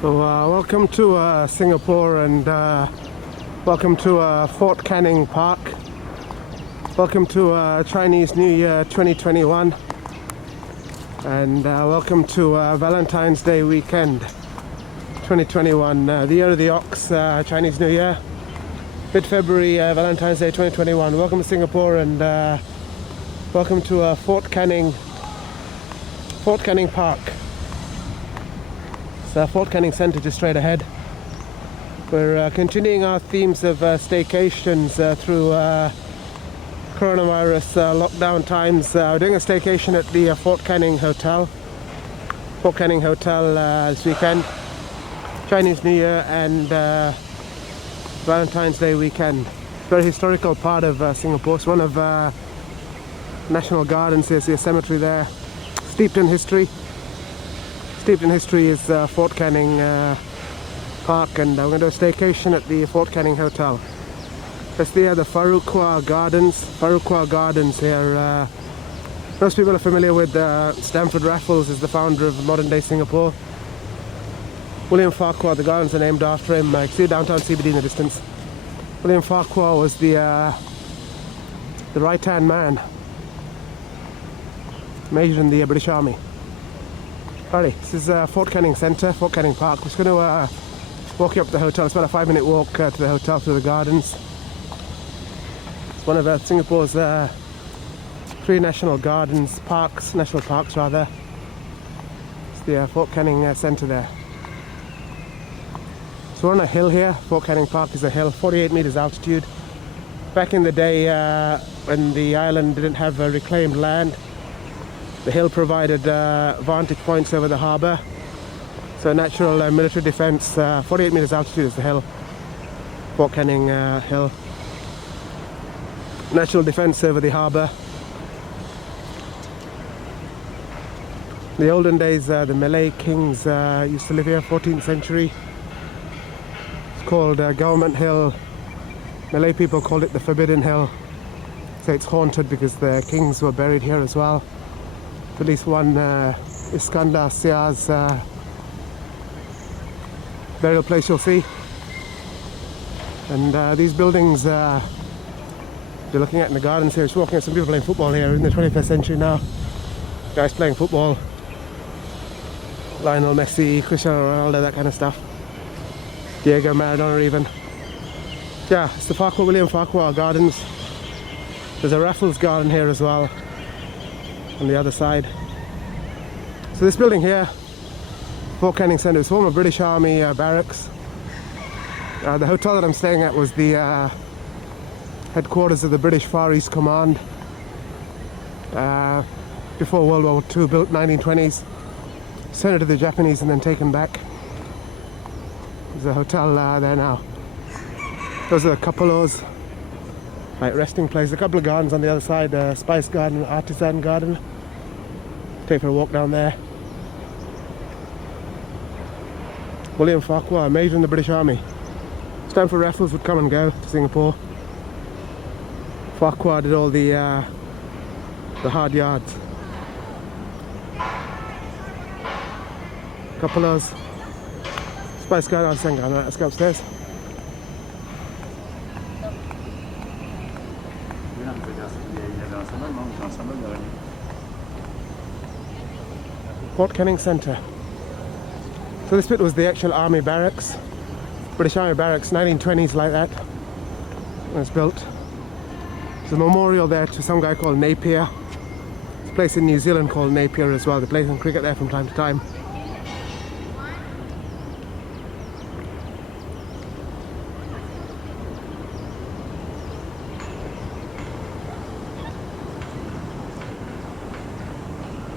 So welcome to Singapore, and welcome to Fort Canning Park. Welcome to Chinese New Year 2021, and welcome to Valentine's Day weekend 2021, the year of the ox, Chinese New Year, mid-February, Valentine's Day 2021. Welcome to Singapore, and welcome to Fort Canning Park. It's Fort Canning Centre just straight ahead. We're continuing our themes of staycations through coronavirus lockdown times. We're doing a staycation at the Fort Canning Hotel. Fort Canning Hotel this weekend. Chinese New Year and Valentine's Day weekend. Very historical part of Singapore. It's one of National Gardens. There's the cemetery there. Steeped in history. Steeped in history is Fort Canning Park, and we're going to do a staycation at the Fort Canning Hotel. That's the Farquhar Gardens. Farquhar Gardens here. Most people are familiar with Stamford Raffles is the founder of modern day Singapore. William Farquhar, the gardens are named after him. You can see downtown CBD in the distance. William Farquhar was the right-hand man, major in the British Army. Alright, this is Fort Canning Centre, Fort Canning Park. We're just going to walk you up to the hotel. It's about a 5-minute walk to the hotel through the gardens. It's one of Singapore's 3 national gardens, national parks rather. It's the Fort Canning Centre there. So we're on a hill here. Fort Canning Park is a hill, 48 metres altitude. Back in the day when the island didn't have reclaimed land, the hill provided vantage points over the harbour. So natural military defence, 48 metres altitude is the hill. Fort Canning Hill. Natural defence over the harbour. In the olden days, the Malay kings used to live here, 14th century. It's called Government Hill. Malay people called it the Forbidden Hill. So it's haunted because the kings were buried here as well. At least one Iskandar Sia's burial place you'll see. And these buildings you're looking at in the gardens here. Just walking at some people playing football here in the 21st century now. Guys playing football. Lionel Messi, Cristiano Ronaldo, that kind of stuff. Diego Maradona even. Yeah, it's the William Farquhar Gardens. There's a Raffles Garden here as well on the other side. So this building here, Fort Canning Centre, is former British Army barracks. The hotel that I'm staying at was the headquarters of the British Far East Command before World War II, built 1920s, sent it to the Japanese and then taken back. There's a hotel there now. Those are the cupolas, like resting place. A couple of gardens on the other side, Spice Garden, Artisan Garden. Take for a walk down there. William Farquhar, major in the British Army. Stamford Raffles would come and go to Singapore. Farquhar did all the hard yards. Cupolas, Spice Garden, Artisan Garden. Right, let's go upstairs. Fort Canning Centre. So this bit was the actual army barracks, British Army barracks, 1920s like that. When it was built. There's a memorial there to some guy called Napier. There's a place in New Zealand called Napier as well. They play some cricket there from time to time.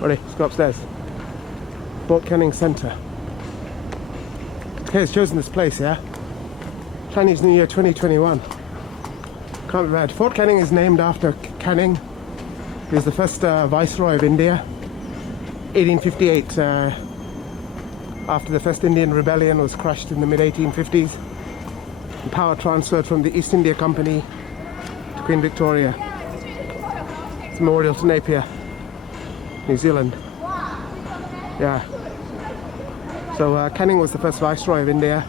Alright, let's go upstairs. Fort Canning Centre. Okay, it's chosen this place, yeah? Chinese New Year 2021. Can't be bad. Fort Canning is named after Canning. He was the first Viceroy of India. 1858, after the first Indian rebellion was crushed in the mid-1850s. And power transferred from the East India Company to Queen Victoria. It's a memorial to Napier, New Zealand. Yeah. So Canning was the first Viceroy of India,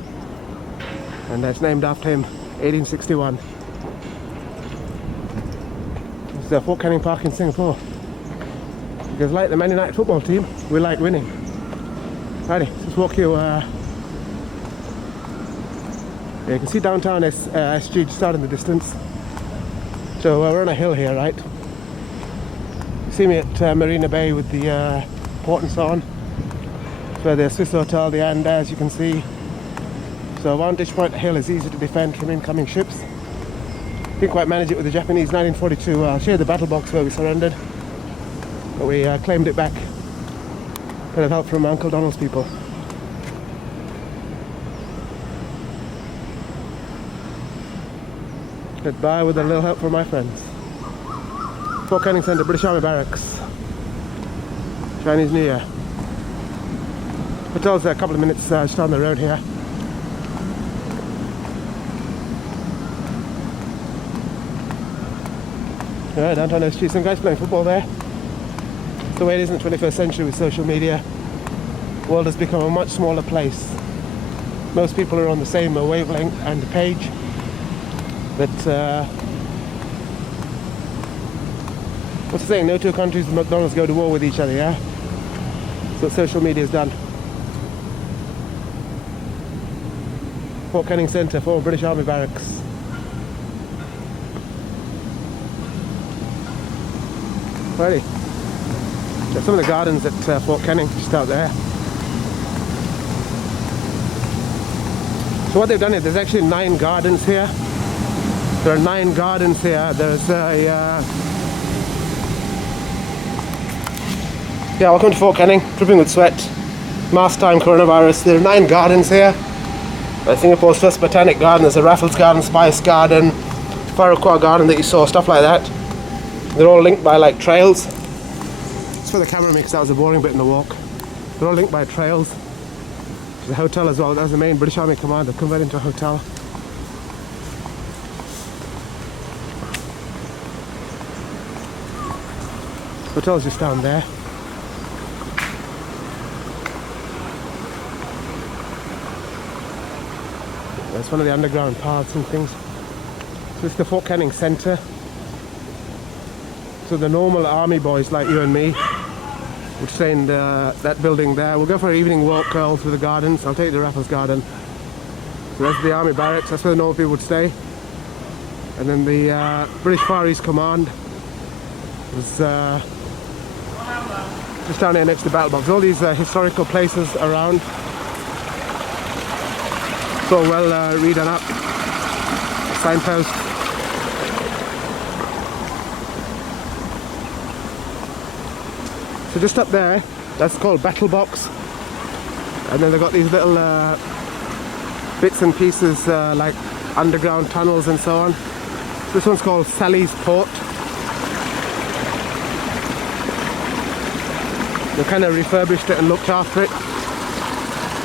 and it's named after him, 1861. It's Fort Canning Park in Singapore. Because like the Man United football team, we like winning. Righty, let's walk you. Yeah, you can see downtown SG just out in the distance. So we're on a hill here, right? You see me at Marina Bay with the port and so on. It's where the Swiss Hotel, the Andes, you can see. So Vantage Point Hill is easy to defend from incoming ships. Didn't quite manage it with the Japanese 1942. I'll show you the battle box where we surrendered. But we claimed it back. Bit of help from Uncle Donald's people. Goodbye with a little help from my friends. Fort Canning Centre, British Army Barracks. Chinese New Year. Hotel's a couple of minutes just down the road here. Yeah, downtown SG. Some guys playing football there. It's the way it is in the 21st century with social media. The world has become a much smaller place. Most people are on the same wavelength and page. But what's the saying? No two countries and McDonald's go to war with each other, yeah? That's what social media has done. Fort Canning Centre, former British Army Barracks. Righty. There's some of the gardens at Fort Canning, just out there. So what they've done is there's actually 9 gardens here. There are 9 gardens here. There's a... Yeah, welcome to Fort Canning. Dripping with sweat. Mask time, coronavirus. There are 9 gardens here. Singapore's first botanic garden. There's a Raffles Garden, Spice Garden, Farquhar Garden that you saw, stuff like that. They're all linked by like trails. It's for the camera mix, that was a boring bit in the walk. They're all linked by trails. There's a hotel as well. That was the main British Army command. They've converted into a hotel. Hotel's just down there. That's one of the underground paths and things. So it's the Fort Canning Centre. So the normal army boys like you and me would stay in that building there. We'll go for an evening walk all through the gardens. I'll take you to Raffles Garden. So that's the army barracks. That's where the normal people would stay. And then the British Far East Command was just down here next to the battle box. All these historical places around. It's all well redone up. Signpost. So just up there, that's called Battle Box. And then they've got these little bits and pieces like underground tunnels and so on. This one's called Sally's Port. They kind of refurbished it and looked after it.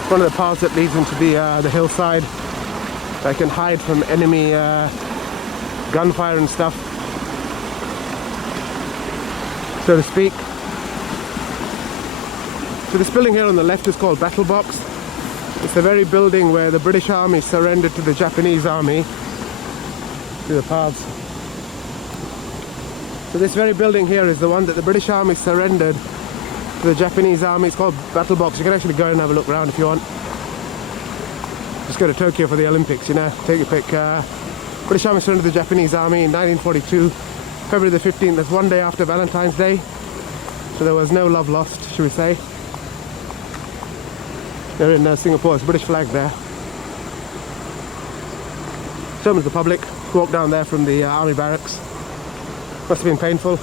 One of the paths that leads into the hillside. So I can hide from enemy gunfire and stuff, so to speak. So this building here on the left is called Battle Box. It's the very building where the British Army surrendered to the Japanese Army. See the paths. So this very building here is the one that the British Army surrendered to the Japanese Army. It's called Battle Box. You can actually go and have a look around if you want. Just go to Tokyo for the Olympics, you know, take your pick. British Army surrendered to the Japanese Army in 1942, February the 15th. That's one day after Valentine's Day. So there was no love lost, should we say. They're in Singapore, it's a British flag there. Show them to the public. Walk down there from the army barracks. Must have been painful.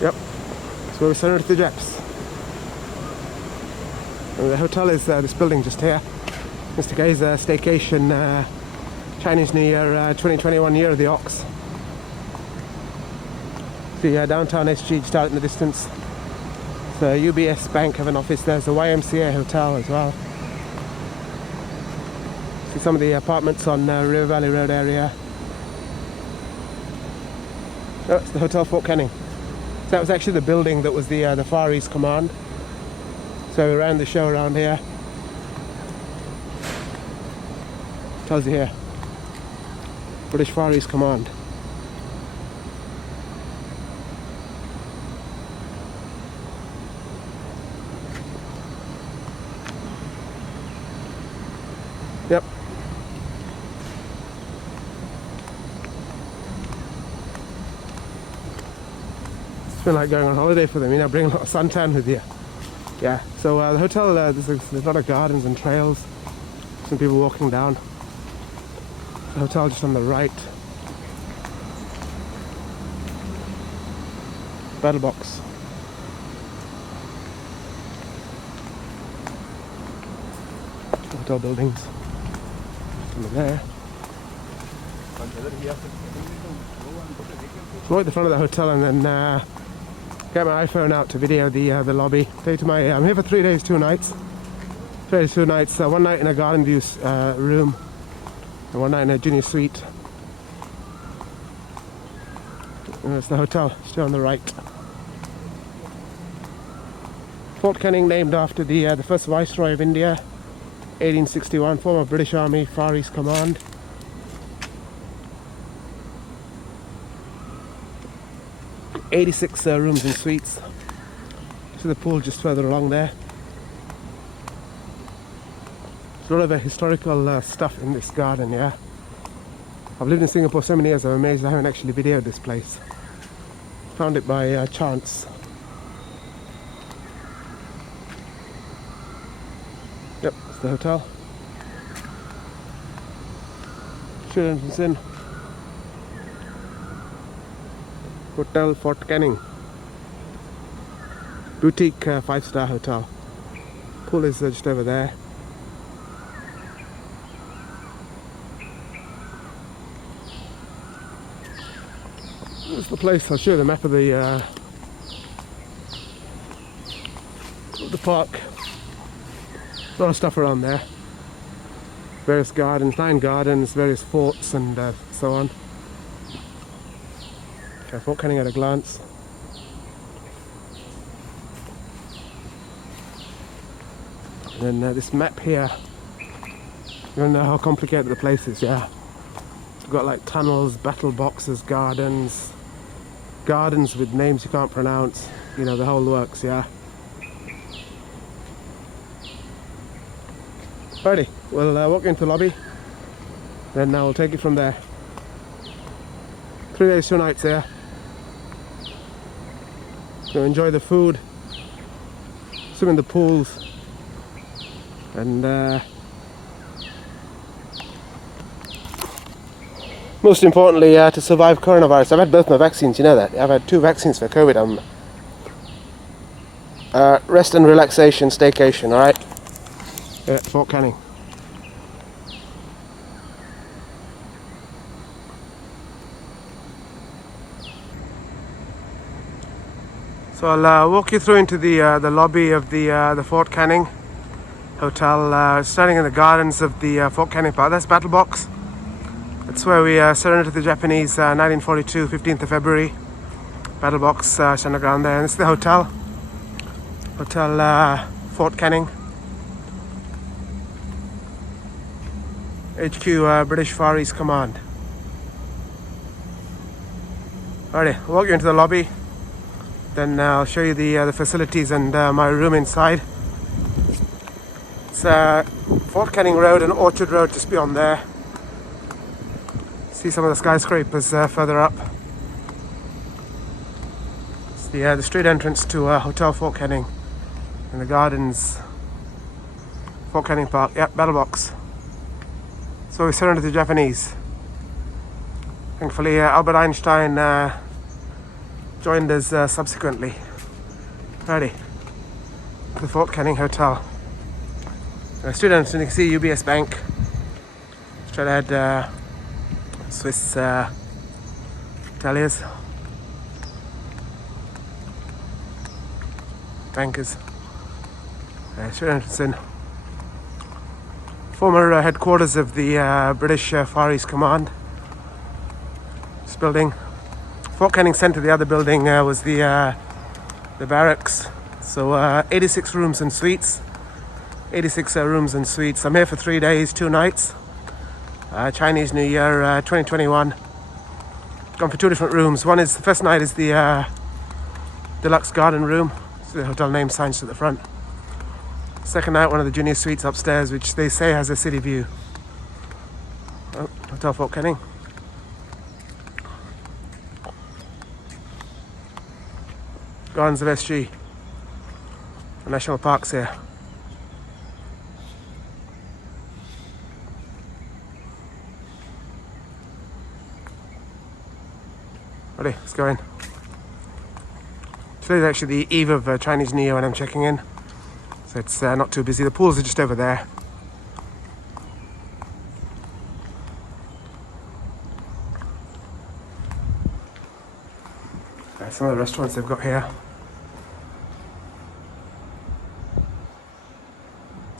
Yep, that's where we surrendered to the Japs. And the hotel is this building just here. Mr. Gay's staycation, Chinese New Year 2021 Year of the Ox. The downtown SG just out in the distance. The UBS Bank have an office there. There's a YMCA hotel as well. See some of the apartments on River Valley Road area. That's the Hotel Fort Canning. So that was actually the building that was the Far East Command. So we ran the show around here. Tells you here, British Far East Command. Yep. It's been like going on holiday for them, you know, bring a lot of suntan with you. Yeah, so the hotel, there's a lot of gardens and trails, some people walking down. The hotel just on the right. Battle box. Hotel buildings. Over there. So right at the front of the hotel, and then get my iPhone out to video the lobby. I'm here for 3 days, 2 nights. 3 days, 2 nights. 1 night in a garden view room, and 1 night in a junior suite. And that's the hotel, still on the right. Fort Canning, named after the first Viceroy of India, 1861, former British Army Far East Command. '86 rooms and suites. So the pool just further along there. There's a lot of historical stuff in this garden, yeah. I've lived in Singapore so many years, I'm amazed I haven't actually videoed this place. Found it by chance. Yep, it's the hotel. Should entrance in. Hotel Fort Canning. Boutique 5-star hotel. Pool is just over there. This is the place. I'll show you the map of the park. A lot of stuff around there. Various gardens, 9 gardens, various forts, and so on. Okay, Fort Canning at a glance. And then this map here. You don't know how complicated the place is, yeah. We've got like tunnels, battle boxes, gardens with names you can't pronounce. You know, the whole works, yeah. Alrighty, we'll walk into the lobby, then we'll take it from there. 3 days, 2 nights there. So enjoy the food, swim in the pools, and most importantly, to survive coronavirus. I've had both my vaccines, you know that. I've had 2 vaccines for COVID. Rest and relaxation, staycation, alright? At Fort Canning. So I'll walk you through into the lobby of the Fort Canning Hotel, standing in the gardens of the Fort Canning Park. That's Battle Box. That's where we surrendered to the Japanese 1942, 15th of February. Battle Box, standing around there. And this is the hotel. Hotel Fort Canning. HQ British Far East Command. Alrighty, I'll walk you into the lobby. Then I'll show you the facilities and my room inside. It's Fort Canning Road and Orchard Road just beyond there. See some of the skyscrapers further up. It's the street entrance to Hotel Fort Canning and the gardens. Fort Canning Park. Yep, Battle Box. So we surrendered to the Japanese. Thankfully, Albert Einstein joined us subsequently. Ready. The Fort Canning Hotel. Street entrance, you can see UBS Bank. Straight ahead, Swiss hoteliers. Bankers. Straight entrance in. Former headquarters of the British Far East Command. This building, Fort Canning Centre, the other building, was the barracks. So 86 rooms and suites. 86 rooms and suites. I'm here for 3 days, 2 nights. Chinese New Year 2021. Gone for 2 different rooms. The first night is the Deluxe Garden Room. It's the hotel name signed at the front. Second night, one of the junior suites upstairs, which they say has a city view. Oh, Hotel Fort Canning. Gardens of SG. The national parks here. Ready, let's go in. Today's actually the eve of Chinese New Year when I'm checking in. So it's not too busy. The pools are just over there. Some of the restaurants they've got here.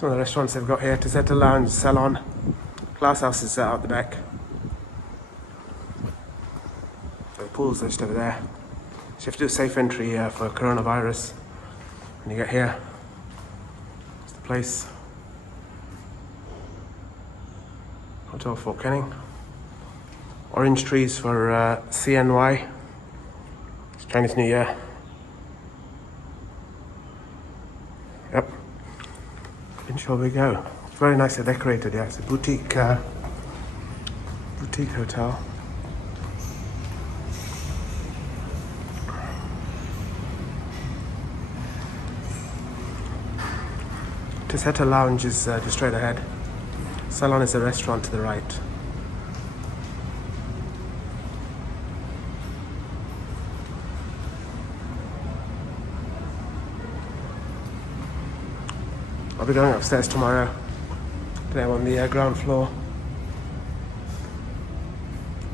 Tisetta Lounge, Salon. Glass house is out the back. So the pools are just over there. So you have to do a safe entry for coronavirus when you get here. It's the place. Hotel Fort Canning. Orange trees for CNY. It's Chinese New Year. Yep. In shall we go? It's very nicely decorated, yeah. It's a boutique hotel. Tisetta Lounge is just straight ahead. Salon is a restaurant to the right. I'll be going upstairs tomorrow. Today I'm on the ground floor.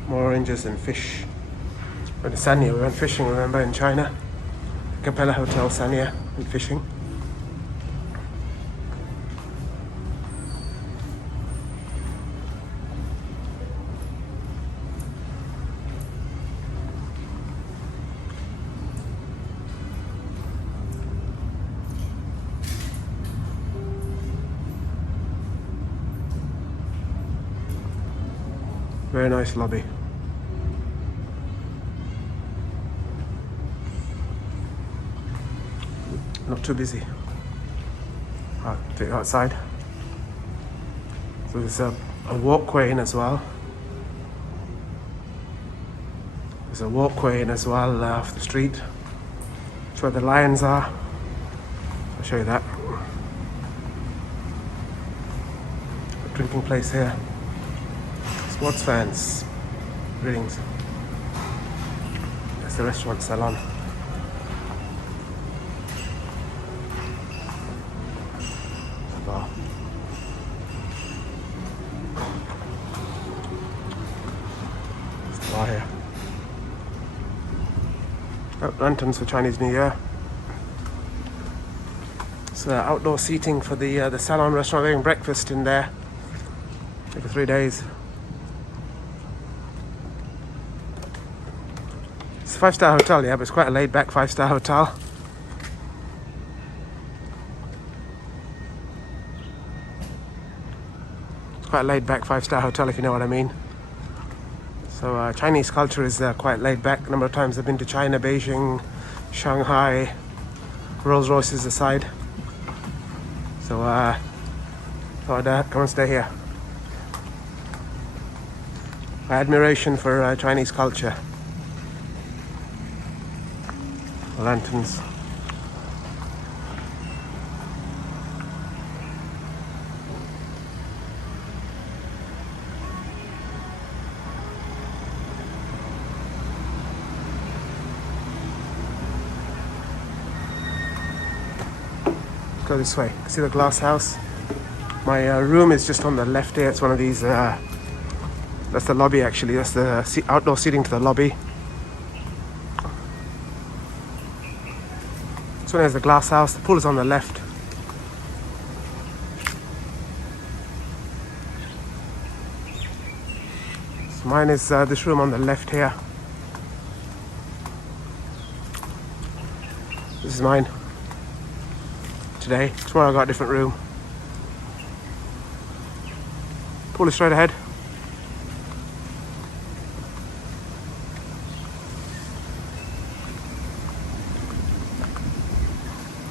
More oranges and fish. Went to Sanya, we went fishing, remember, in China. Capella Hotel, Sanya, and fishing. Very nice lobby. Not too busy. I'll take you outside. So there's a walkway in as well. There's a walkway in as well off the street. That's where the lions are. I'll show you that. A drinking place here. Sports fans, greetings. That's the restaurant Salon. Bar. There's the bar here. Oh, lanterns for Chinese New Year. So outdoor seating for the Salon restaurant. They're having breakfast in there for 3 days. It's a 5-star hotel, yeah, but it's quite a laid-back 5-star hotel. It's quite a laid-back 5-star hotel, if you know what I mean. So Chinese culture is quite laid-back. A number of times I've been to China, Beijing, Shanghai, Rolls Royces aside. So thought I'd come and stay here. My admiration for Chinese culture. Lanterns. Go this way. See the glass house? My room is just on the left here. It's one of these. That's the lobby actually. That's the outdoor seating to the lobby. This one has the glass house. The pool is on the left. So mine is this room on the left here. This is mine today. Tomorrow I got a different room. Pool is straight ahead.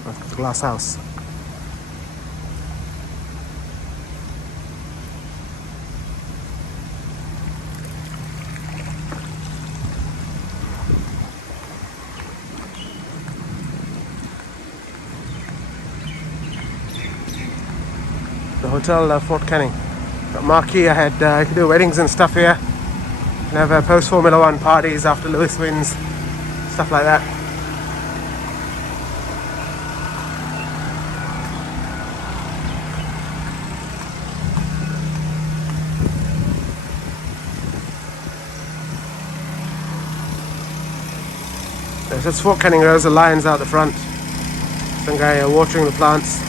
That's the glass house. The Hotel Fort Canning. Got marquee ahead. You can do weddings and stuff here. You can have post Formula 1 parties after Lewis wins, stuff like that. There's Fort Canning rows of lions out the front. Some guy watering the plants.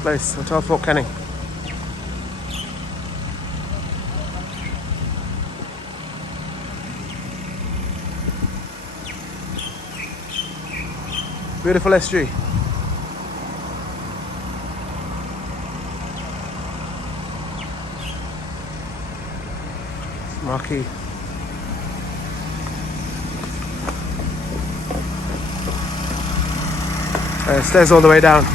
Place, Hotel Fort Canning. Beautiful SG. Marquee. Stairs all the way down.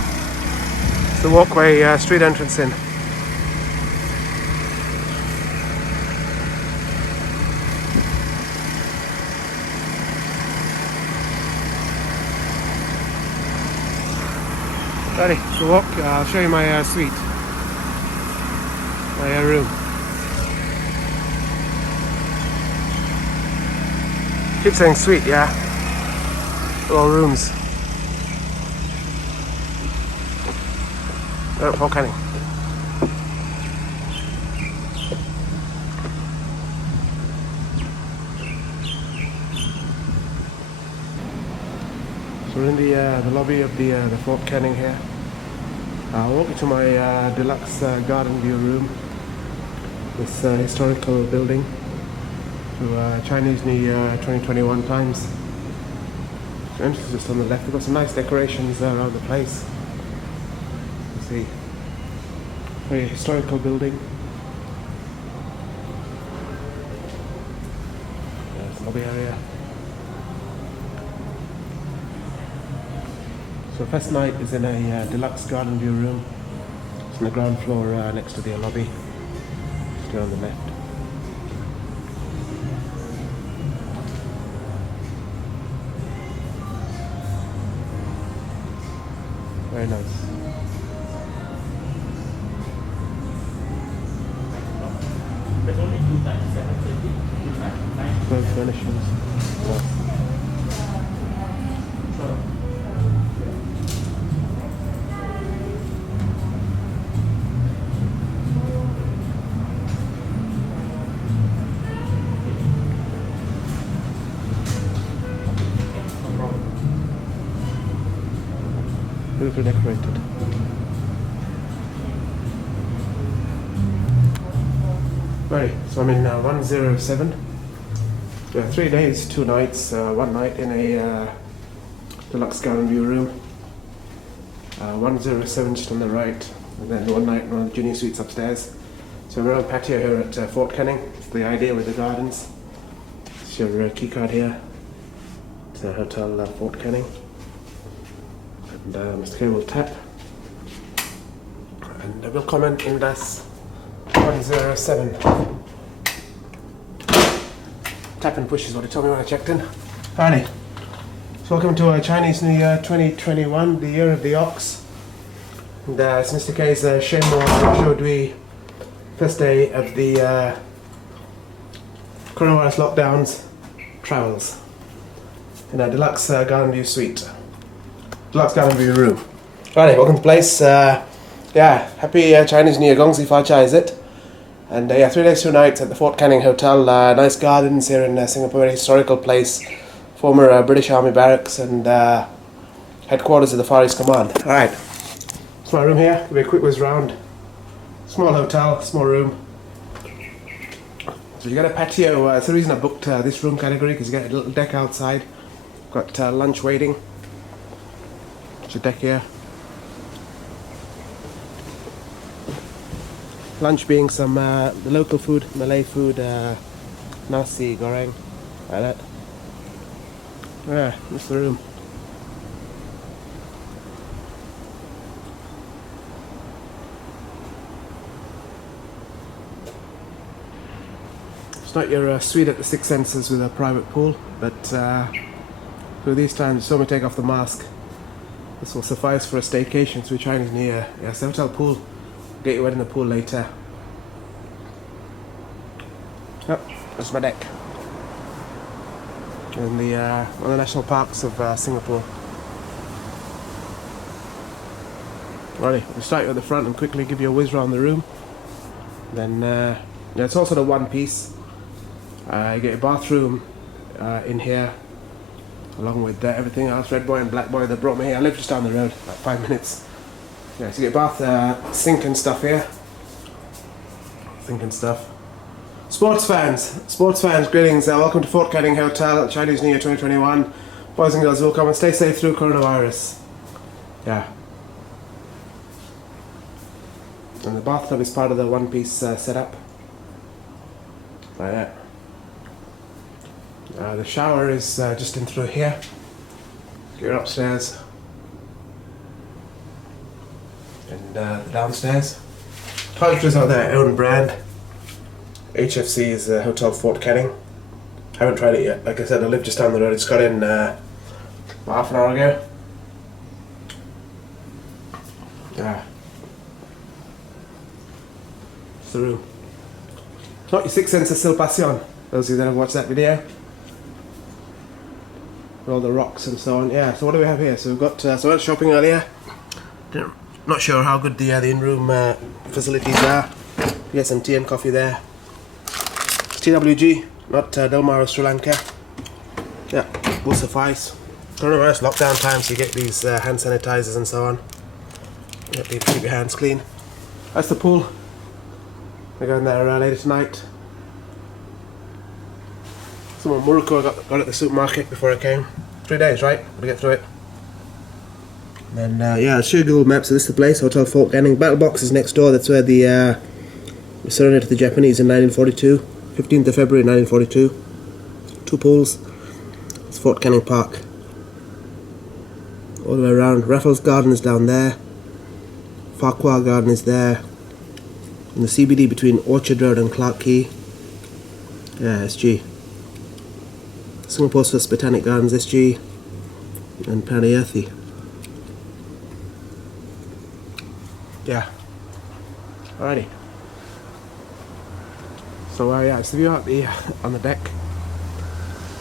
It's the walkway street entrance in. Ready to walk. I'll show you my suite, my room. Keep saying suite, yeah. All rooms. Fort Canning. So we're in the lobby of the Fort Canning here. I'll walk you to my deluxe garden view room. This historical building to Chinese New Year 2021 times. The entrance is just on the left. We've got some nice decorations around the place. See, very historical building. There's the lobby area. So first night is in a deluxe garden view room. It's on the ground floor next to the lobby. Still on the left. Very nice. There's only 2 times, 7:30, 12 furnishings. Yeah. Beautifully decorated. Right, so I'm in 107. 3 days, 2 nights, 1 night in a deluxe garden view room. 107 just on the right, and then 1 night in one of the junior suites upstairs. So we're on patio here at Fort Canning. It's the idea with the gardens. It's your key card here. It's the Hotel Fort Canning. And Mr. K will tap. And we'll comment in das 107. Tap and push is what he told me when I checked in. Alrighty. So welcome to Chinese New Year 2021, the year of the ox. And it's Mr. K's Shenmue aujourd'hui, first day of the coronavirus lockdowns, travels. In a deluxe garden view suite. Deluxe garden view room. Alrighty, welcome to the place. Yeah, happy Chinese New Year, Gong Xi Fa Chai, is it? And yeah, 3 days, 2 nights at the Fort Canning Hotel. Nice gardens here in Singapore, very historical place. Former British Army barracks and headquarters of the Far East Command. Alright, it's my room here. Give me a quick whiz round. Small hotel, small room. So you got a patio. It's the reason I booked this room category, because you get a little deck outside. Got lunch waiting. It's a deck here. Lunch being some the local food, Malay food, nasi goreng, like that. Yeah, that's the room. It's not your suite at the Six Senses with a private pool, but through these times, so we take off the mask. This will suffice for a staycation through Chinese New Year. Yeah, it's a hotel pool. Get you wet in the pool later. Yep, that's my deck. In the one of the national parks of Singapore. Alrighty, we'll start you at the front and quickly give you a whiz around the room. Then, yeah, it's also the one piece. You get your bathroom in here, along with everything else. Red boy and black boy that brought me here. I live just down the road, like 5 minutes. Yeah, so you get bath, sink and stuff here. Sink and stuff. Sports fans, greetings. Welcome to Fort Canning Hotel, Chinese New Year 2021. Boys and girls, welcome and stay safe through coronavirus. Yeah. And the bathtub is part of the one-piece setup. Like that. The shower is just in through here. You're upstairs. And downstairs. Toiletries are their own brand. HFC is Hotel Fort Canning. Haven't tried it yet. Like I said, I live just down the road. It's got in half an hour ago. Yeah. It's the room. It's not your Six Senses Sil Passion. Those of you that have watched that video. With all the rocks and so on. Yeah, so what do we have here? So we've got, so I went shopping earlier. Not sure how good the in-room facilities are. You get some tea and coffee there. TWG, not Del Mar or Sri Lanka. Yeah, will suffice. Coronavirus lockdown time, so you get these hand sanitizers and so on. Yeah, need to keep your hands clean. That's the pool. We're going there later tonight. Some more Murukku I got at the supermarket before I came. 3 days, right? Gotta get through it. And then, yeah, I'll show you Google Maps. So this is the place, Hotel Fort Canning. Battle Box is next door. That's where the we surrendered to the Japanese in 1942. 15th of February 1942. 2 pools. It's Fort Canning Park. All the way around. Raffles Gardens down there. Farquhar Garden is there. In the CBD between Orchard Road and Clark Quay. Yeah, SG. Singapore Swiss Botanic Gardens, SG. And Panayarthi. Yeah. Alrighty. So yeah, it's the view out on the deck.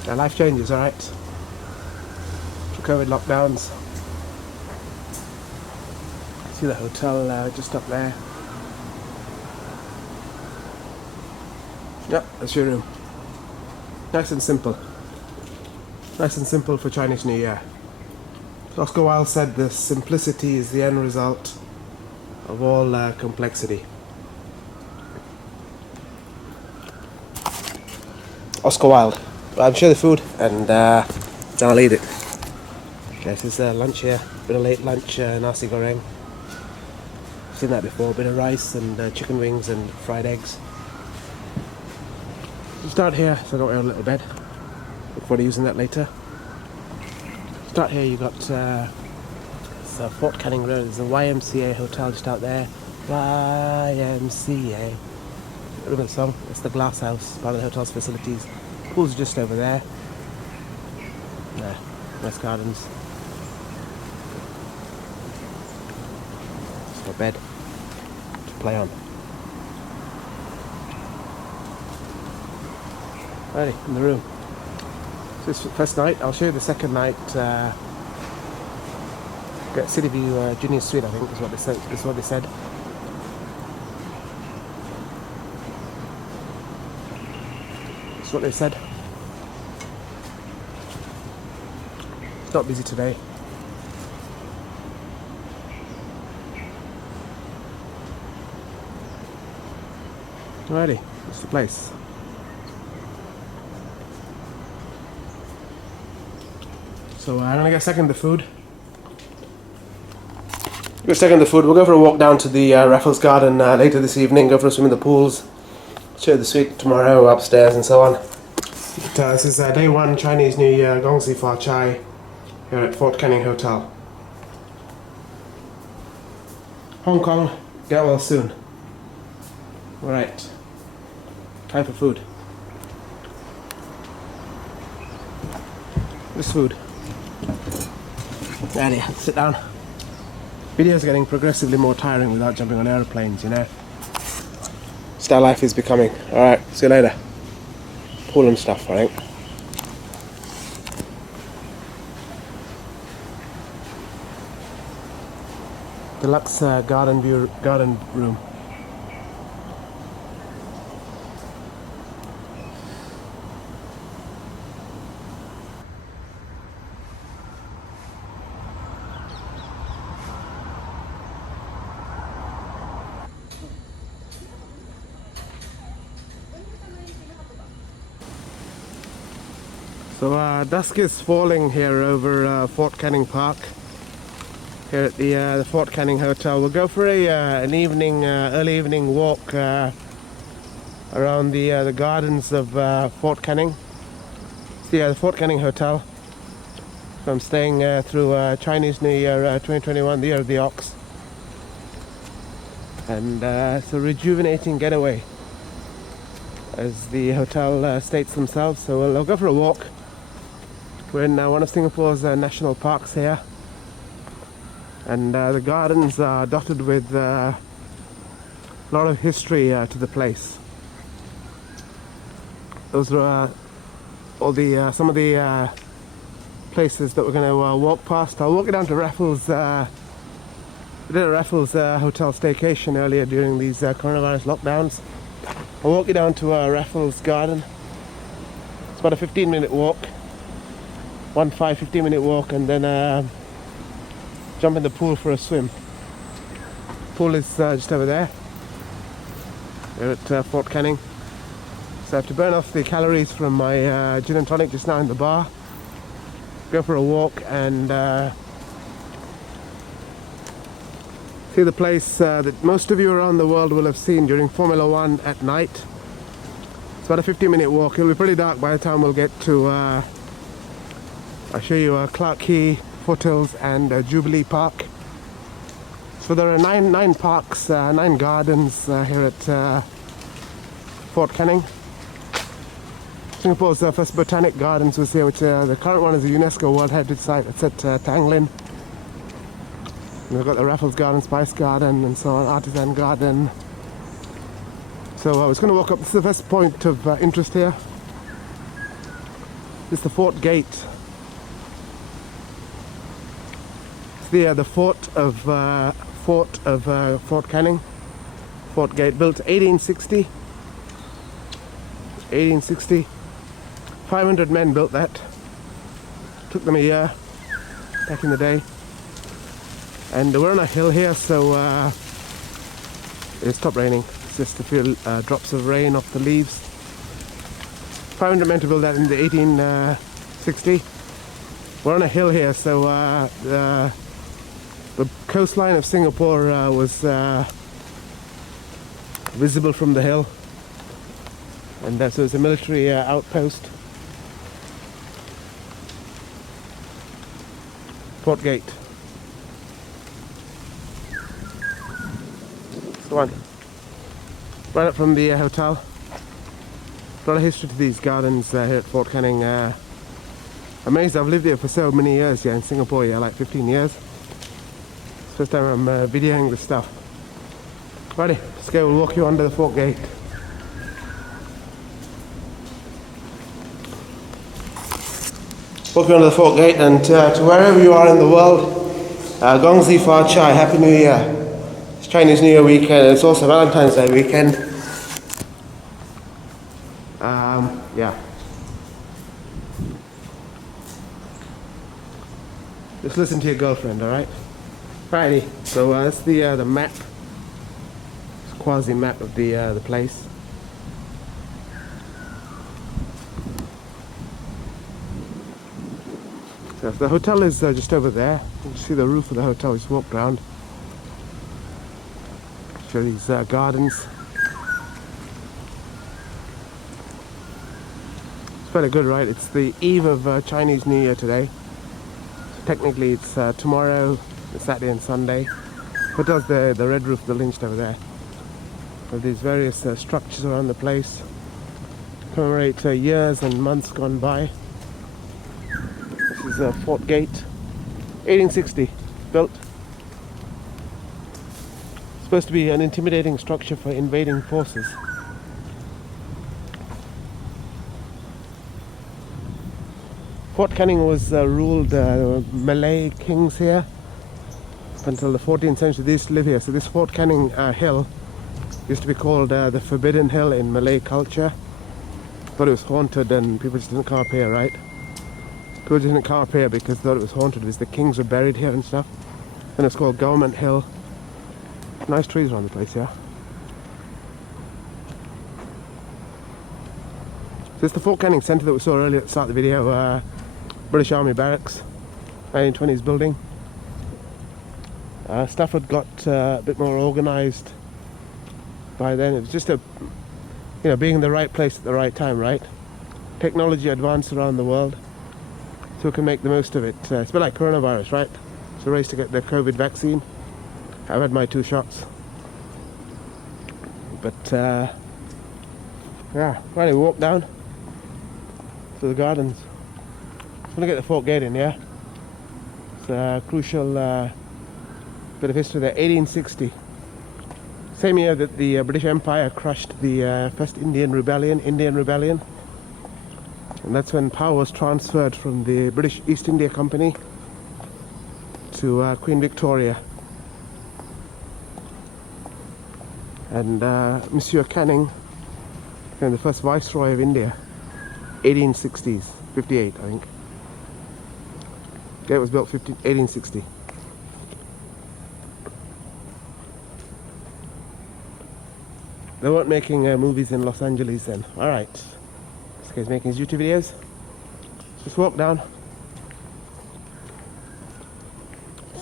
Yeah, life changes, alright. COVID lockdowns. See the hotel just up there. Yep, that's your room. Nice and simple. Nice and simple for Chinese New Year. Oscar Wilde said the simplicity is the end result of all complexity. Oscar Wilde. Well, I'm sure the food and then I'll eat it. Okay, so there's lunch here. Bit of late lunch, nasi goreng. Seen that before. Bit of rice and chicken wings and fried eggs. Start here, so I got my own little bed. Look forward to using that later. Start here, you got Fort Canning Road. There's a YMCA hotel just out there. YMCA. Remember the song? It's the glass house, part of the hotel's facilities. Pool's just over there. Yeah, nice gardens. Just a bed to play on. Ready, in the room. So this is the first night. I'll show you the second night. Get City View Junior Suite, I think is what they said. Is what they said. That's what they said. It's not busy today. Alrighty, that's the place. So I'm gonna get stuck in the food. We're stuck in the food. We'll go for a walk down to the Raffles Garden later this evening. Go for a swim in the pools. Show the suite tomorrow upstairs and so on. But, this is day one Chinese New Year, Gong Xi Fa Chai, here at Fort Canning Hotel. Hong Kong, get well soon. Alright, time for food. This food. Ready, sit down. Videos are getting progressively more tiring without jumping on aeroplanes, you know. Star life is becoming. Alright, see you later. Pool and stuff, I think. Deluxe Garden Room. So dusk is falling here over Fort Canning Park, here at the Fort Canning Hotel. We'll go for an early evening walk around the gardens of Fort Canning. It's the Fort Canning Hotel. So I'm staying through Chinese New Year 2021, the year of the ox, and it's a rejuvenating getaway, as the hotel states themselves. So we'll go for a walk. We're in one of Singapore's national parks here, and the gardens are dotted with a lot of history to the place. Those are some of the places that we're going to walk past. I'll walk you down to Raffles. We did a Raffles Hotel staycation earlier during these coronavirus lockdowns. I'll walk you down to Raffles Garden. It's about a 15-minute walk. 15-minute walk, and then jump in the pool for a swim. Pool is just over there. We're at Fort Canning. So I have to burn off the calories from my gin and tonic just now in the bar. Go for a walk and see the place that most of you around the world will have seen during Formula 1 at night. It's about a 15-minute walk. It'll be pretty dark by the time we'll get to I'll show you Clark Quay, Foothills and Jubilee Park. So there are nine parks, 9 gardens here at Fort Canning. Singapore's first botanic gardens was here, which the current one is a UNESCO World Heritage Site. It's at Tanglin. And we've got the Raffles Garden, Spice Garden and so on, Artisan Garden. So I was going to walk up. This is the first point of interest here. This is the Fort Gate. The fort of Fort Canning. Fort Gate, built 1860. 500 men built that. Took them a year back in the day. And we're on a hill here, so it stopped raining. It's just a few drops of rain off the leaves. 500 men to build that in the 1860. We're on a hill here, so the coastline of Singapore was visible from the hill, and so it's a military outpost. Fort Gate. Go on. Right up from the hotel. A lot of history to these gardens here at Fort Canning. Amazed, I've lived here for so many years, in Singapore, like 15 years. First time I'm videoing this stuff. Righty, let's go, we'll walk you under the Fort Gate. Walk you under the Fort Gate, and to wherever you are in the world, Gong Xi Fa Chai, Happy New Year. It's Chinese New Year weekend, it's also Valentine's Day weekend. Yeah. Just listen to your girlfriend, alright? Righty, so that's the map. It's a quasi map of the place. So the hotel is just over there. You can see the roof of the hotel. Just walked around. Show these gardens. It's fairly good, right? It's the eve of Chinese New Year today. So technically it's tomorrow, Saturday and Sunday. Hotel's the red roof, the lynched over there. So these various structures around the place commemorate years and months gone by. This is Fort Gate, 1860 built. Supposed to be an intimidating structure for invading forces. Fort Canning was ruled Malay kings here up until the 14th century. They used to live here. So this Fort Canning hill used to be called the Forbidden Hill in Malay culture. Thought it was haunted and people just didn't come up here, right? People just didn't come up here because they thought it was haunted because the kings were buried here and stuff. And it's called Government Hill. Nice trees around the place, yeah. So this is the Fort Canning Centre that we saw earlier at the start of the video. British Army Barracks, 1920s building. Stuff had got a bit more organised by then. It was just being in the right place at the right time, right? Technology advanced around the world, so we can make the most of it. It's a bit like coronavirus, right? It's a race to get the COVID vaccine. I've had my 2 shots. But yeah, right, we walk down to the gardens. Just want to get the Fort Gate in, yeah? It's a crucial bit of history there. 1860. Same year that the British Empire crushed the first Indian Rebellion. And that's when power was transferred from the British East India Company to Queen Victoria. And Monsieur Canning became the first Viceroy of India, 1860s, 58 I think. Gate was built 1860. They weren't making movies in Los Angeles then. Alright, this guy's making his YouTube videos. Just walk down.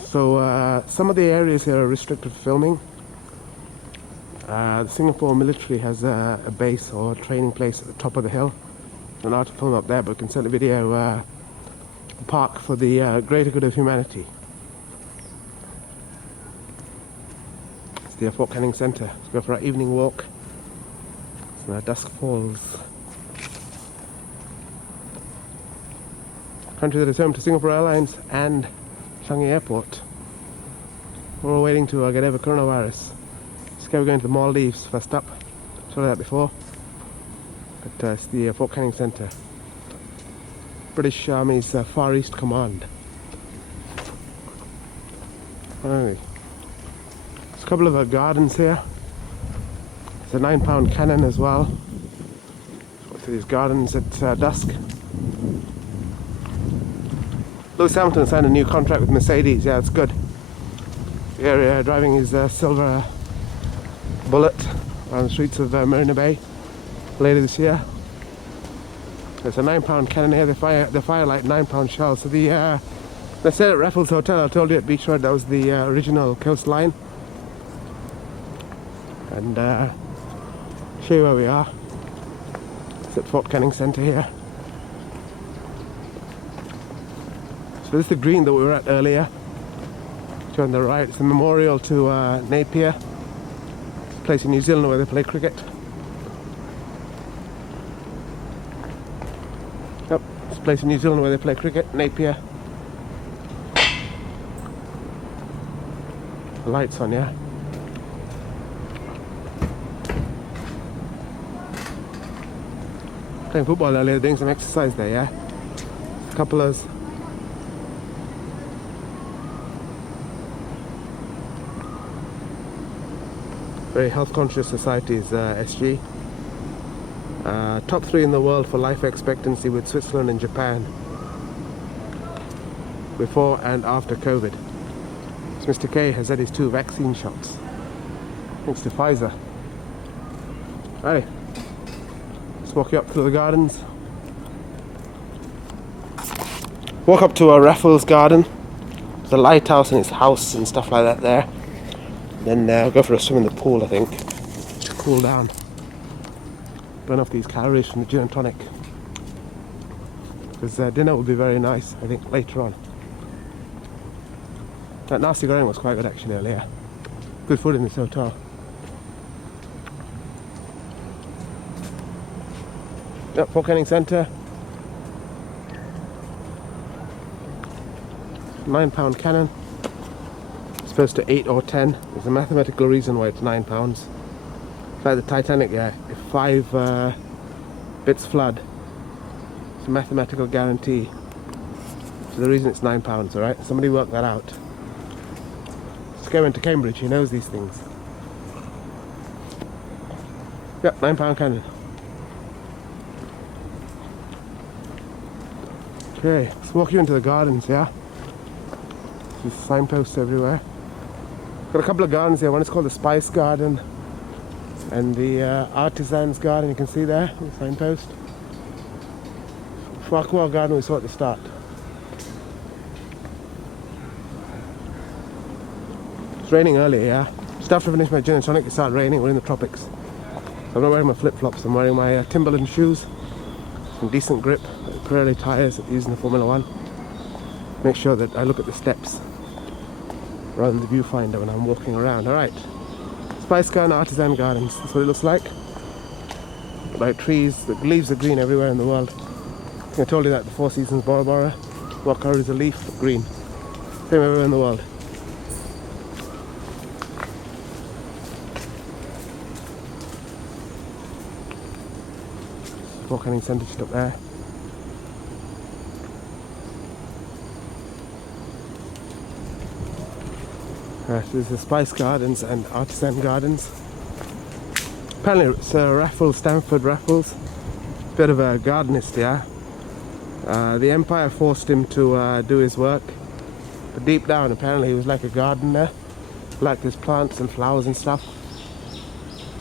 So some of the areas here are restricted for filming. The Singapore military has a base or a training place at the top of the hill. It's not allowed to film up there, but we can certainly video the park for the greater good of humanity. It's the Fort Canning Centre. Let's go for our evening walk. So dusk falls. Country that is home to Singapore Airlines and Changi Airport. We're all waiting to get over coronavirus. We're going to the Maldives first up. Saw that before. But it's the Fort Canning Centre. British Army's Far East Command. Anyway, there's a couple of gardens here. There's a £9 cannon as well. Go through these gardens at dusk. Lewis Hamilton signed a new contract with Mercedes. Yeah, it's good. The area driving his silver Bullet around the streets of Marina Bay later this year. There's a £9 cannon here. They fire like £9 shells. So they said at Raffles Hotel, I told you at Beach Road, that was the original coastline. And show you where we are. It's at Fort Canning Centre here. So this is the green that we were at earlier. On the right, it's a memorial to Napier. Place in New Zealand where they play cricket. Yep, it's a place in New Zealand where they play cricket, Napier. The lights on, yeah. Playing football earlier, doing some exercise there, yeah. Couplers. Very health conscious societies, SG. Top 3 in the world for life expectancy with Switzerland and Japan. Before and after COVID. So Mr. K has had his 2 vaccine shots. Thanks to Pfizer. Alright. Let's walk you up through the gardens. Walk up to a Raffles Garden. There's a lighthouse and its house and stuff like that there. Then go for a swim in the pool, I think, to cool down. Burn off these calories from the gin and tonic. Because dinner will be very nice, I think, later on. That nasi goreng was quite good actually earlier. Good food in this hotel. Yep, Fort Canning Centre. £9 cannon. It's supposed to 8 or 10. There's a mathematical reason why it's £9. It's like the Titanic, yeah. If 5 bits flood, it's a mathematical guarantee. So the reason it's £9, alright? Somebody worked that out. This guy went to Cambridge, he knows these things. Yep, £9 cannon. Okay, let's walk you into the gardens, yeah? There's signposts everywhere. Got a couple of gardens here. One is called the Spice Garden and the Artisan's Garden, you can see there, the signpost. Farquhar Garden we saw at the start. It's raining earlier, yeah? Just after I finished my gin and tonic, it started raining. We're in the tropics. I'm not wearing my flip-flops, I'm wearing my Timberland shoes. Some decent grip, Pirelli tyres that I use in the Formula 1. Make sure that I look at the steps rather than the viewfinder when I'm walking around. Alright, Spice Garden, Artisan Gardens, that's what it looks like. Like trees, the leaves are green everywhere in the world. I think I told you that the Four Seasons Bora Bora. What colour is a leaf? Green. Same everywhere in the world. Fort Canning Centre just up there. So there's the Spice Gardens and Artisan Gardens. Apparently it's Raffles, Stanford Raffles. Bit of a gardenist, yeah. The Empire forced him to do his work. But deep down apparently he was like a gardener. Liked his plants and flowers and stuff.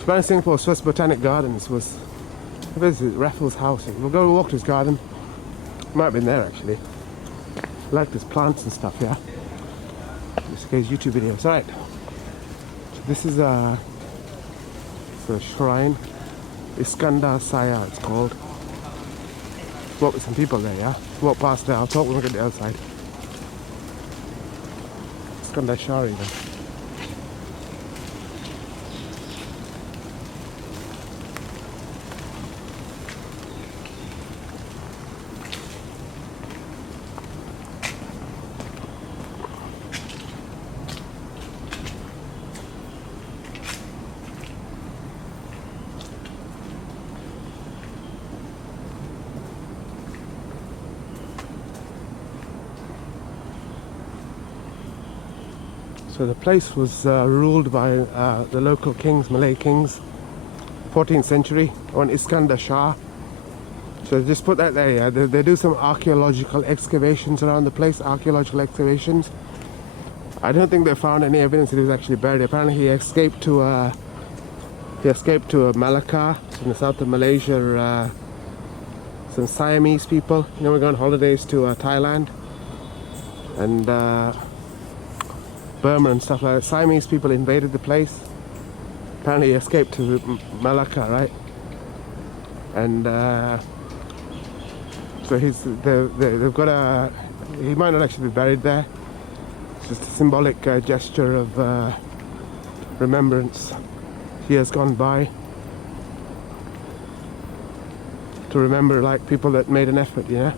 Apparently Singapore's first botanic gardens was Raffles' house. We'll go walk to his garden. Might have been there actually. Liked his plants and stuff, yeah. This guy's YouTube videos. Alright. So this is a shrine. Iskandar Saya it's called. Walk with some people there, yeah? Walk past there, I'll talk when we get to the other side. Iskandar Shah even. So the place was ruled by the local kings, Malay kings, 14th century, one Iskandar Shah. So just put that there, yeah. They do some archaeological excavations around the place, archaeological excavations. I don't think they found any evidence that he was actually buried. Apparently he escaped to Malacca, in the south of Malaysia. Some Siamese people, you know, we go on holidays to Thailand and Burma and stuff like that. Siamese people invaded the place. Apparently he escaped to Malacca, right? And so they've got a... He might not actually be buried there. It's just a symbolic gesture of remembrance. Years gone by. To remember, like, people that made an effort, you know?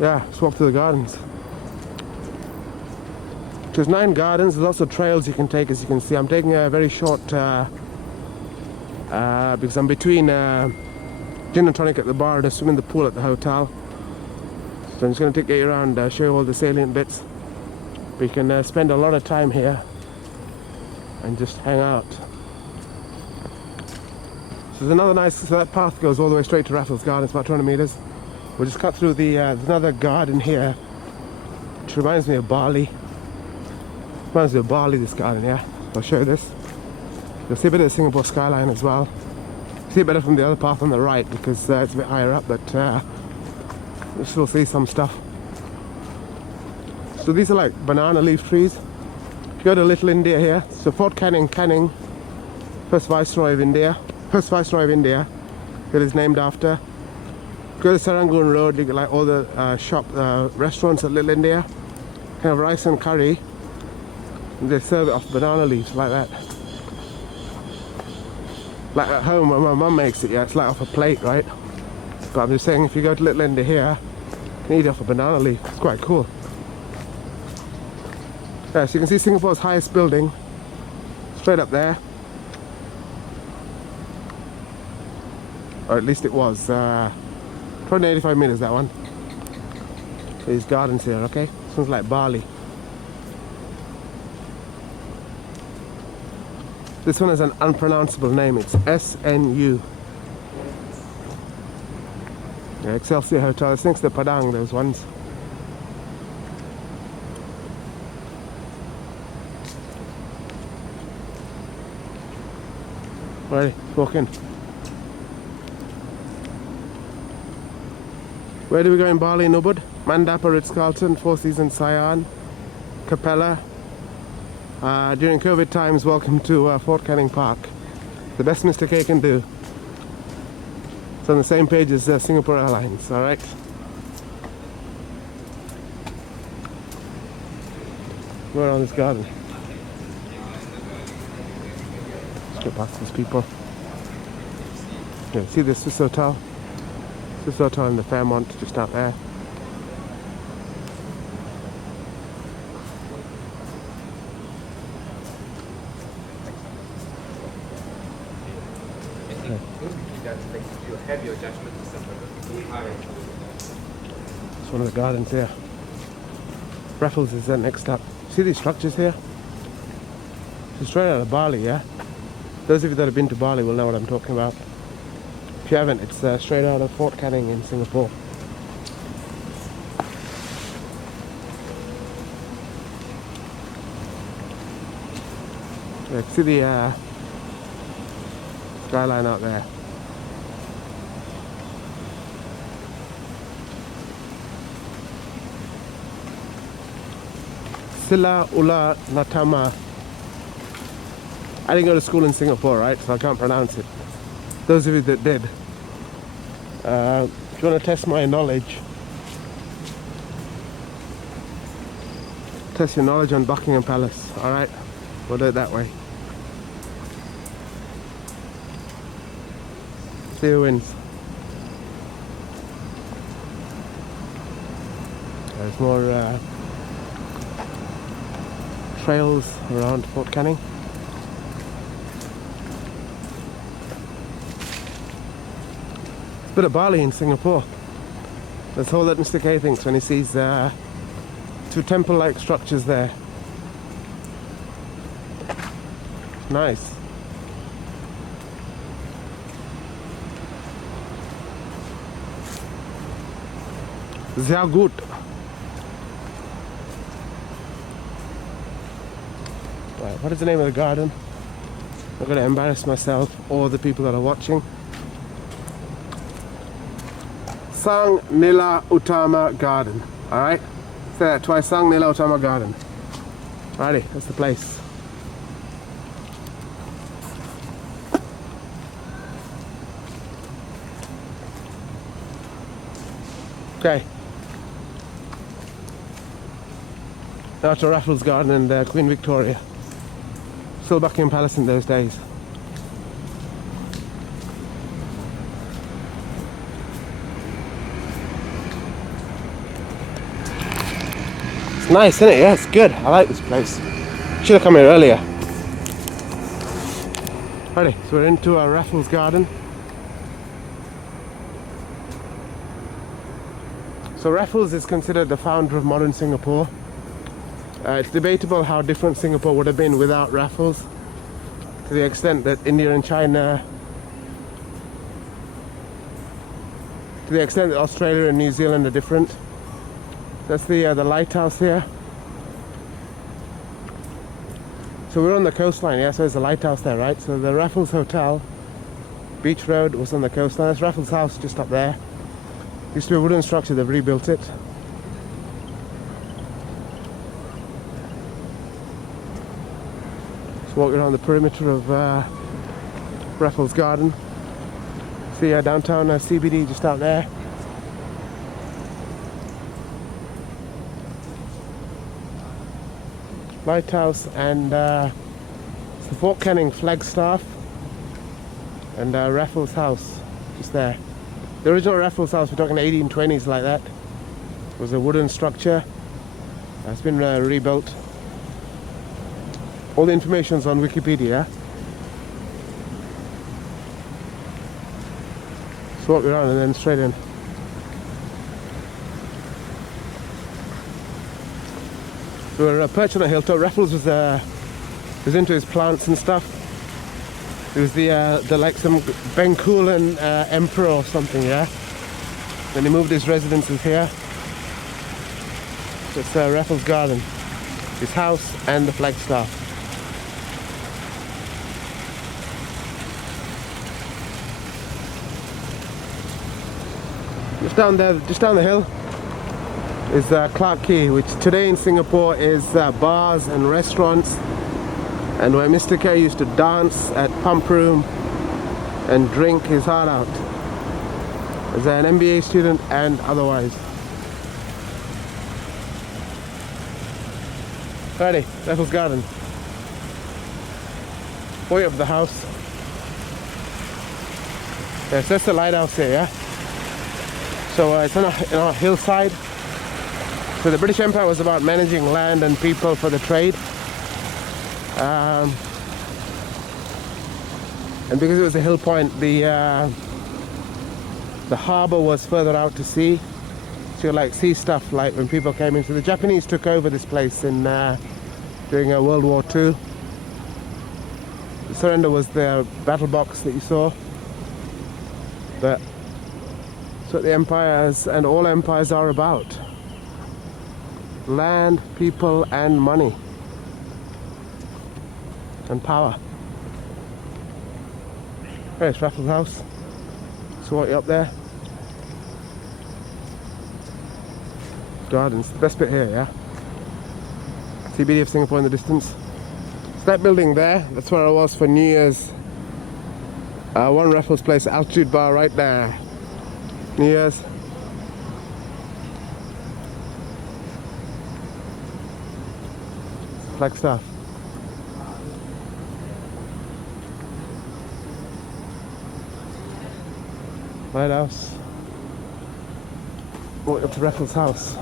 Yeah, let's walk to the gardens. There's 9 gardens. There's also trails you can take, as you can see. I'm taking a very short because I'm between gin and tonic at the bar and a swim in the pool at the hotel. So I'm just going to take you around, show you all the salient bits. We can spend a lot of time here and just hang out. So there's another nice, so that path goes all the way straight to Raffles Gardens, about 200 meters. We'll just cut through the, there's another garden here, which reminds me of Bali. Reminds me of Bali, this garden, yeah. I'll show you this. You'll see a bit of the Singapore skyline as well. See it better from the other path on the right because it's a bit higher up, but you still see some stuff. So these are like banana leaf trees. If you go to Little India here, so Fort Canning, first Viceroy of India, it is named after. Go to Serangoon Road, you get like all the restaurants at Little India, kind of rice and curry, and they serve it off banana leaves like that. Like at home when my mum makes it, yeah, it's like off a plate, right? But I'm just saying, if you go to Little India here, you can eat it off a banana leaf. It's quite cool. Yeah, so you can see Singapore's highest building, straight up there. Or at least it was. 285 meters, that one. These gardens here, okay? Sounds like Bali. This one has an unpronounceable name. It's SNU. Yeah, Excelsior Hotel. It's next to Padang, those ones. Ready, walk in. Where do we go in Bali, Nubud? Mandapa, Ritz-Carlton, Four Seasons, Siam, Capella. During COVID times, welcome to Fort Canning Park. The best Mr. K can do. It's on the same page as Singapore Airlines, alright? Go around this garden. Let's get past these people. Yeah, see this Swiss Hotel? Swiss Hotel in the Fairmont, just out there. It's one of the gardens here. Raffles is next up. See these structures here? It's straight out of Bali, yeah? Those of you that have been to Bali will know what I'm talking about. If you haven't, it's straight out of Fort Canning in Singapore. Yeah, see the skyline out there. Sila Ula Natama. I didn't go to school in Singapore, right? So I can't pronounce it. Those of you that did, if you want to test my knowledge, test your knowledge on Buckingham Palace, alright? We'll do it that way. See who wins. There's more trails around Fort Canning. Bit of Bali in Singapore. That's all that Mr. K thinks when he sees two temple-like structures there. Nice. Sehr gut. Right, what is the name of the garden? I'm not going to embarrass myself or the people that are watching. Sang Nila Utama Garden. Alright? Say that twice. Sang Nila Utama Garden. Alrighty, that's the place. Okay. Now to Raffles Garden and Queen Victoria. Still Buckingham Palace in those days. It's nice, isn't it? Yeah, it's good. I like this place. Should have come here earlier. Alrighty, so we're into our Raffles Garden. So Raffles is considered the founder of modern Singapore. It's debatable how different Singapore would have been without Raffles, to the extent that India and China, to the extent that Australia and New Zealand are different. That's the lighthouse here. So we're on the coastline, yeah, so there's a lighthouse there, right? So the Raffles Hotel Beach Road was on the coastline. That's Raffles House just up there. Used to be a wooden structure, they've rebuilt it. Just walking around the perimeter of Raffles Garden. See downtown CBD just out there. Lighthouse and it's the Fort Canning Flagstaff and Raffles House just there. The original Raffles House, we're talking 1820s like that, was a wooden structure. It's been rebuilt. All the information's on Wikipedia. Just walk around and then straight in. We were perched on a hilltop. Raffles was into his plants and stuff. It was the like some Benkulan emperor or something, yeah. Then he moved his residences here. So it's Raffles Garden, his house and the flagstaff. Just down there, just down the hill, is Clarke Quay, which today in Singapore is bars and restaurants, and where Mr. K used to dance at Pump Room and drink his heart out as an MBA student and otherwise. Righty, Raffles Garden. Way up the house. Yes, that's the lighthouse here, yeah? So it's on a hillside. So the British Empire was about managing land and people for the trade. And because it was a hill point, the harbour was further out to sea. So you like see stuff like when people came in. So the Japanese took over this place in during World War II. The surrender was the battle box that you saw. But that's what the empires and all empires are about. Land, people and money. And power. There's Raffles House. So what you up there? Gardens, the best bit here, yeah? CBD of Singapore in the distance. So that building there, that's where I was for New Year's. One Raffles Place, altitude bar right there. New Year's. Flagstaff. Lighthouse. Walked up to Raffles House.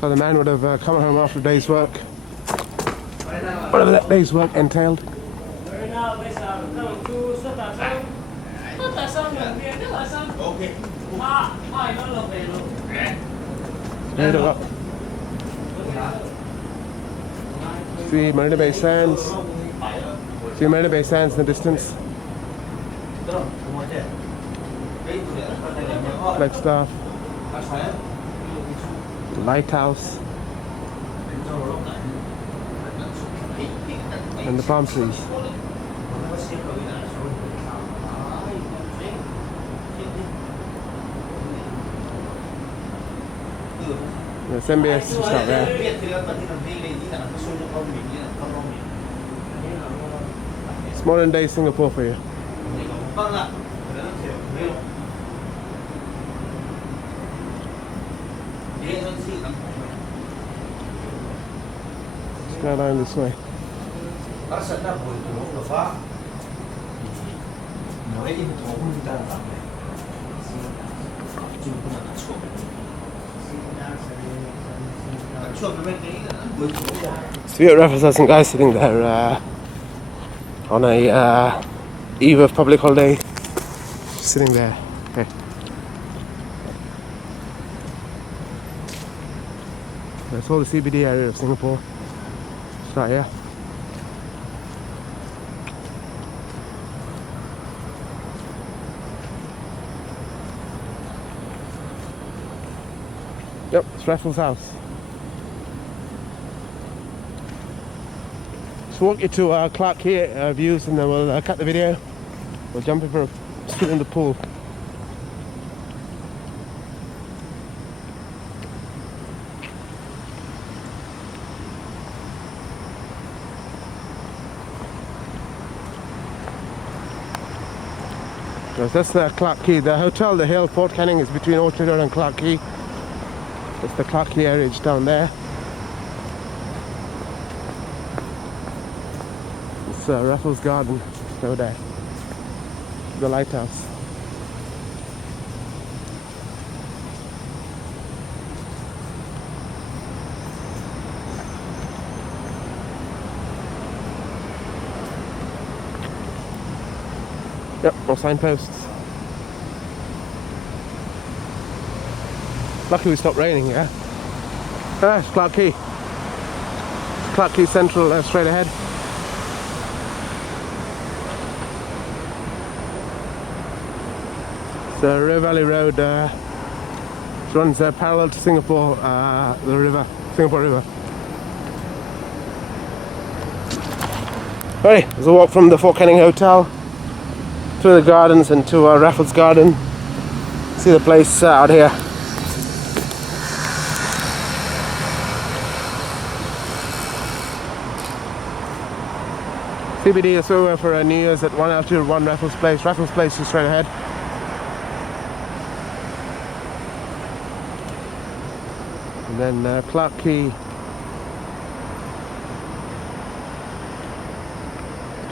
So the man would have come home after a day's work. Whatever that day's work entailed. Head up. See Marina Bay Sands. See Marina Bay Sands in the distance. Flagstaff. Lighthouse. And the palm trees. There's MBS just out there. It's modern day Singapore for you. Skyline this way. So we at Raffles have some guys sitting there on a eve of public holiday, just sitting there. Okay. That's all the CBD area of Singapore. It's right here. Yep, it's Raffles House. Just walk you to Clarke Quay views and then we'll cut the video. We'll jump in for a Still in the pool. That's the Clark Quay. The Hotel The Hill, Fort Canning, is between Orchard Road and Clark Quay. It's the Clark Quay area just down there. It's Raffles Garden over there. The lighthouse. Yep, no signposts. Luckily we stopped raining, yeah? Ah, it's Clark Quay. Clark Quay Central, straight ahead. The River Valley Road runs parallel to Singapore, Singapore River. Alright, there's a walk from the Fort Canning Hotel through the gardens and to Raffles Garden. See the place out here. CBD is over for New Year's at 1 altitude 1 Raffles Place. Raffles Place is straight ahead. And then Clark Quay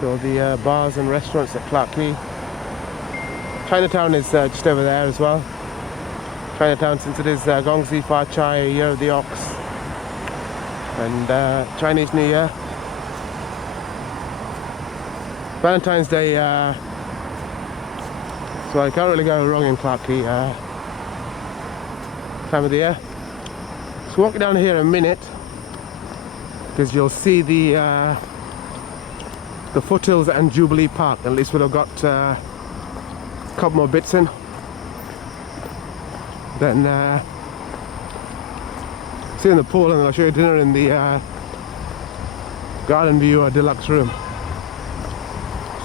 to all the bars and restaurants at Clark Quay. Chinatown is just over there as well. Chinatown, since it is Gong Xi Fa Chai, Year of the Ox, and Chinese New Year. Valentine's Day, so I can't really go wrong in Clark Quay time of the year. So walk down here a minute, because you'll see the Foothills and Jubilee Park. At least we'll have got a couple more bits in. Then see you in the pool, and then I'll show you dinner in the Garden View Deluxe Room.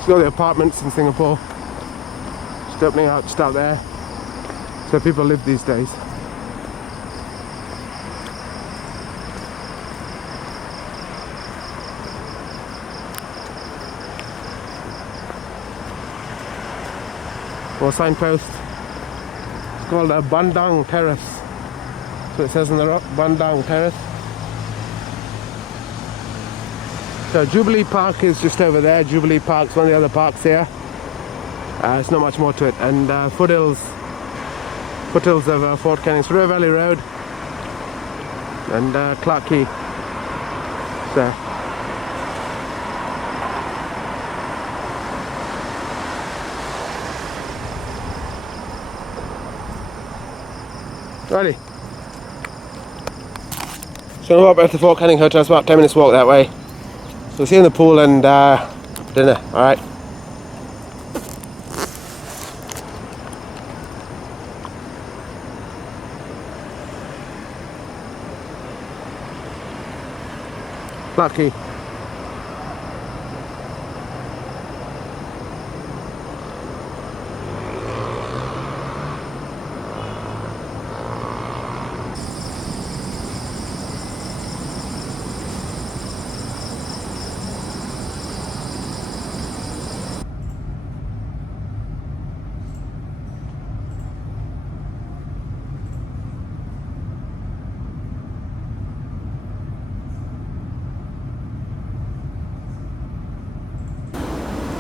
See all the apartments in Singapore, just opening out just out there. So people live these days. Or signpost. It's called a Bandang Terrace. So it says on the rock, Bandang Terrace. So Jubilee Park is just over there. Jubilee Park's one of the other parks here. It's not much more to it. And foothills of Fort Canning, River Valley Road, and Clark Quay. So. Righty. So I'm walk back to Fort Canning Hotel. It's about 10 minutes walk that way. So we'll see you in the pool and dinner. Alright. Lucky.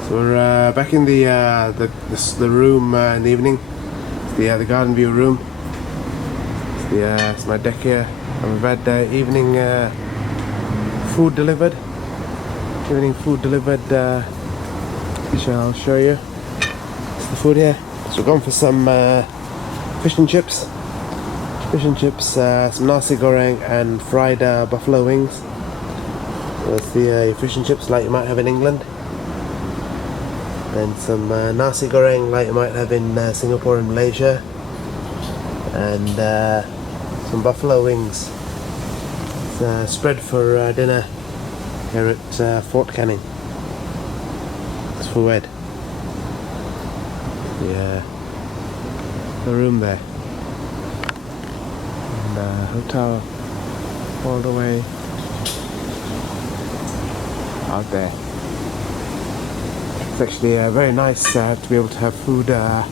So we're back in the room in the evening. It's the Garden View room. It's my deck here. And we've had evening food delivered. Evening food delivered, which I'll show you. It's the food here. So we're going for some fish and chips. Some nasi goreng and fried buffalo wings. So that's the fish and chips like you might have in England. And some nasi goreng like you might have in Singapore and Malaysia, and some buffalo wings. It's spread for dinner here at Fort Canning. It's for Ed. the room there. And hotel all the way out there. It's actually very nice to be able to have food out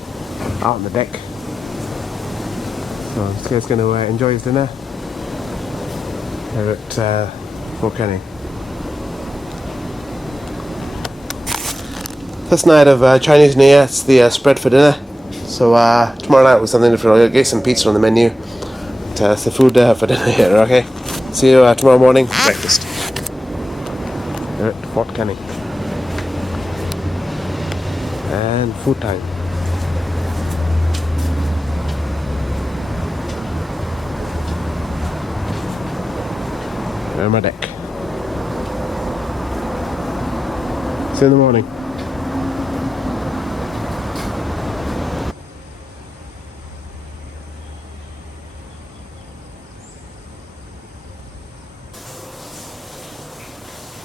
on the deck. So this guy's going to enjoy his dinner here at Fort Canning. First night of Chinese New Year, it's the spread for dinner. So tomorrow night was something different. I'll get some pizza on the menu. But, it's the food for dinner here, okay? See you tomorrow morning, breakfast. Here at Fort Canning. And food time. Here on my deck. See you in the morning.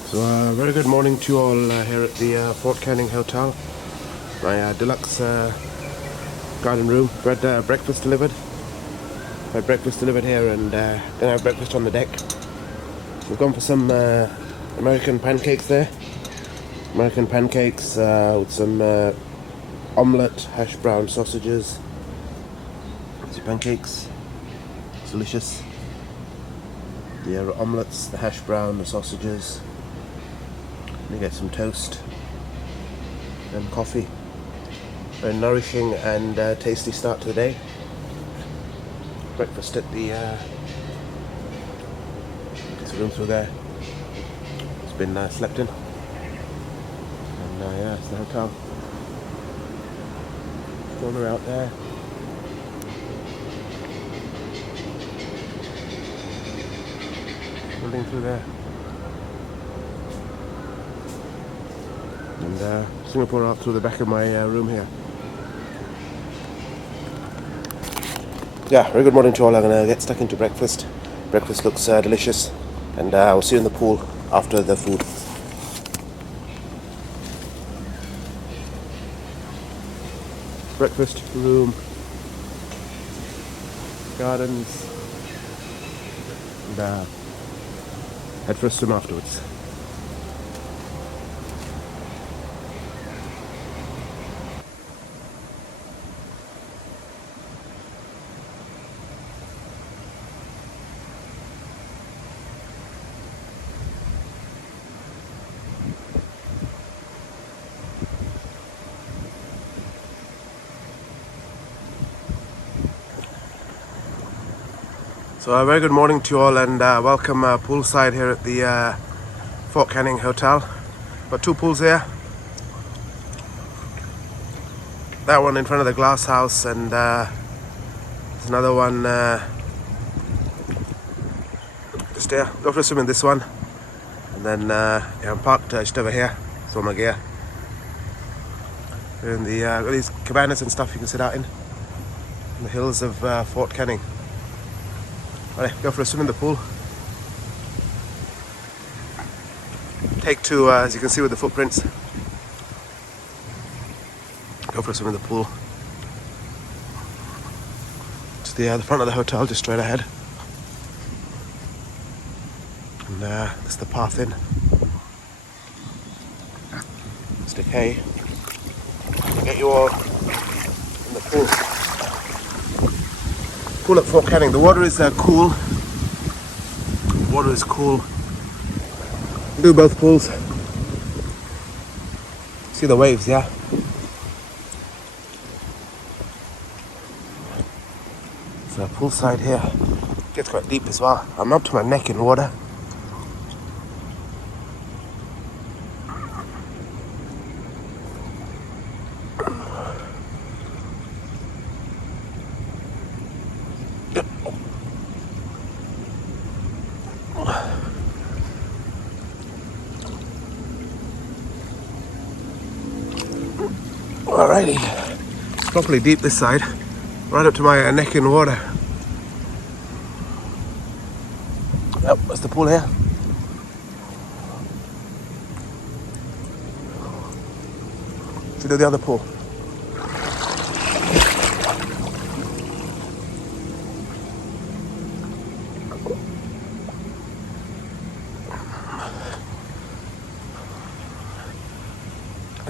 So very good morning to you all here at the Fort Canning Hotel. My Deluxe Garden Room. We had breakfast delivered. I had breakfast delivered here and then I have breakfast on the deck. We've gone for some American pancakes there. American pancakes with some omelette, hash brown sausages. Some pancakes. It's delicious. The omelettes, the hash brown, the sausages. You get some toast and coffee. Very nourishing and tasty start to the day. Breakfast at the this room through there. It's been slept in. And yeah, it's the hotel. Corner out there. Building through there. And Singapore out through the back of my room here. Yeah, very good morning to all. I'm going to get stuck into breakfast. Breakfast looks delicious. And I'll see you in the pool after the food. Breakfast, room, gardens, and head for a swim afterwards. So a very good morning to you all and welcome poolside here at the Fort Canning Hotel. Got two pools here. That one in front of the glass house and there's another one just here. Go for a swim in this one. And then yeah, I'm parked just over here. It's all my gear. We're in the got these cabanas and stuff you can sit out in the hills of Fort Canning. Alright, go for a swim in the pool. Take two, as you can see with the footprints. Go for a swim in the pool. To the front of the hotel, just straight ahead. And that's the path in. Stick hay. Get you all in the pool. Pool at Fort Canning. The water is cool. The water is cool. Do both pools. See the waves, yeah? So poolside here. Gets quite deep as well. I'm up to my neck in water. Alrighty, it's properly deep this side, right up to my neck in water. Yep, that's the pool here. Should we do the other pool?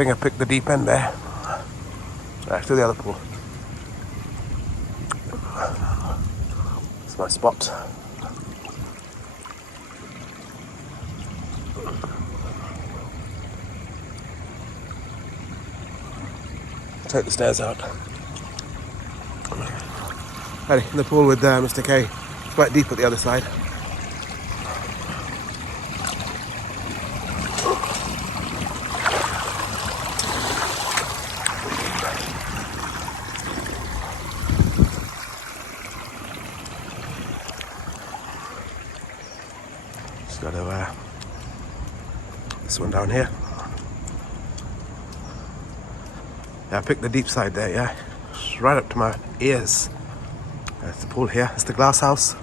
think I picked the deep end there. Right, to the other pool. It's my spot. Take the stairs out. Ready, in the pool with Mr. K. It's quite deep at the other side. Just got to this one down here. Yeah, I picked the deep side there, yeah. It's right up to my ears. That's the pool here. It's the glass house. I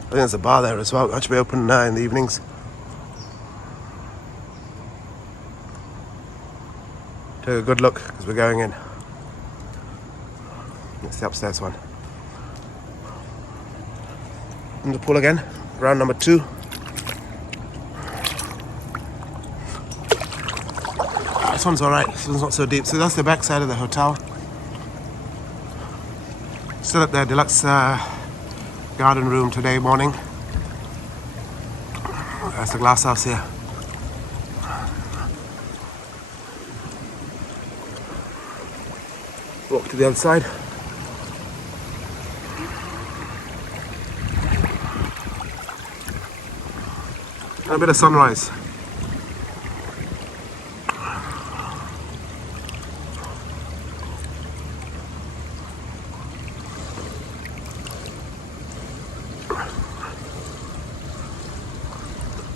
think there's a bar there as well. It'll actually be open in the evenings. Take a good look because we're going in. It's the upstairs one. In the pool again, round number 2. This one's alright, this one's not so deep. So that's the back side of the hotel. Still at the Deluxe Garden Room today morning. That's the glass house here. Walk to the other side. And a bit of sunrise.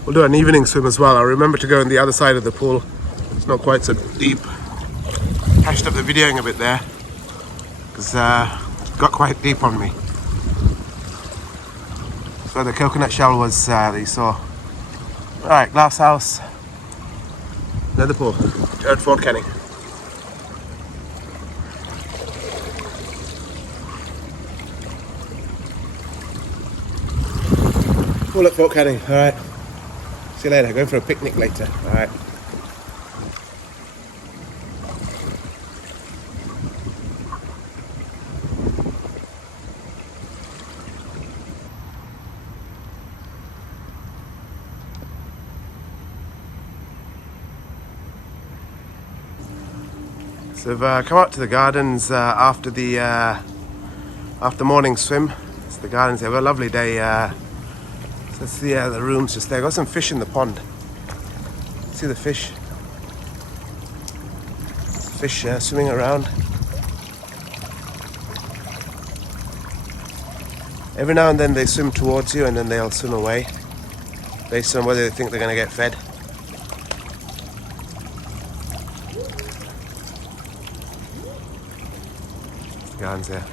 We'll do an evening swim as well. I remember to go on the other side of the pool. It's not quite so deep. Hashed up the videoing a bit there because it got quite deep on me. So the coconut shell was that you saw. Alright, glass house. Another pool. At Fort Canning. Pool at Fort Canning, alright. See you later, going for a picnic later, alright. So I've come out to the gardens after morning swim. It's the gardens here. We've got a lovely day. So that's the rooms just there. Got some fish in the pond. See the fish? Fish swimming around. Every now and then they swim towards you and then they'll swim away based on whether they think they're going to get fed. Gardens there.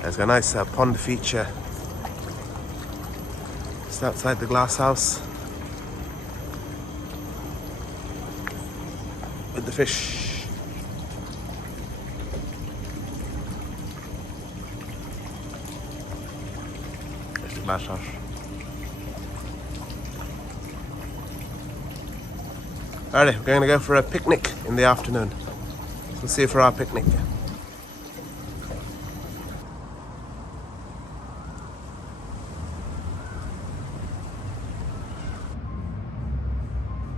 There's a nice pond feature just outside the glass house with the fish. There's the glass house. Alright, we're going to go for a picnic in the afternoon. We'll see you for our picnic.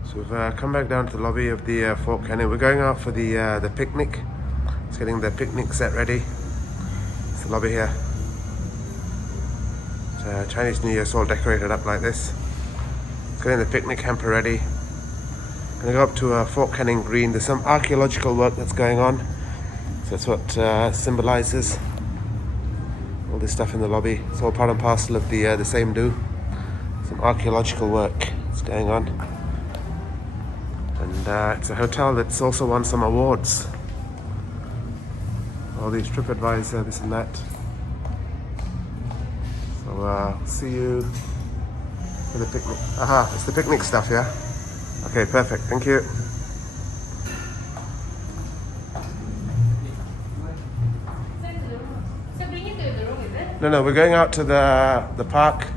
So we've come back down to the lobby of the Fort Canning. We're going out for the picnic. Just getting the picnic set ready. It's the lobby here. It's Chinese New Year, it's all decorated up like this. Getting the picnic hamper ready. Going to go up to Fort Canning Green. There's some archaeological work that's going on. So that's what symbolises all this stuff in the lobby. It's all part and parcel of the same do. Some archaeological work that's going on. And it's a hotel that's also won some awards. All these TripAdvisor, this and that. So see you for the picnic. Aha, it's the picnic stuff, yeah? Okay, perfect. Thank you. No, we're going out to the park.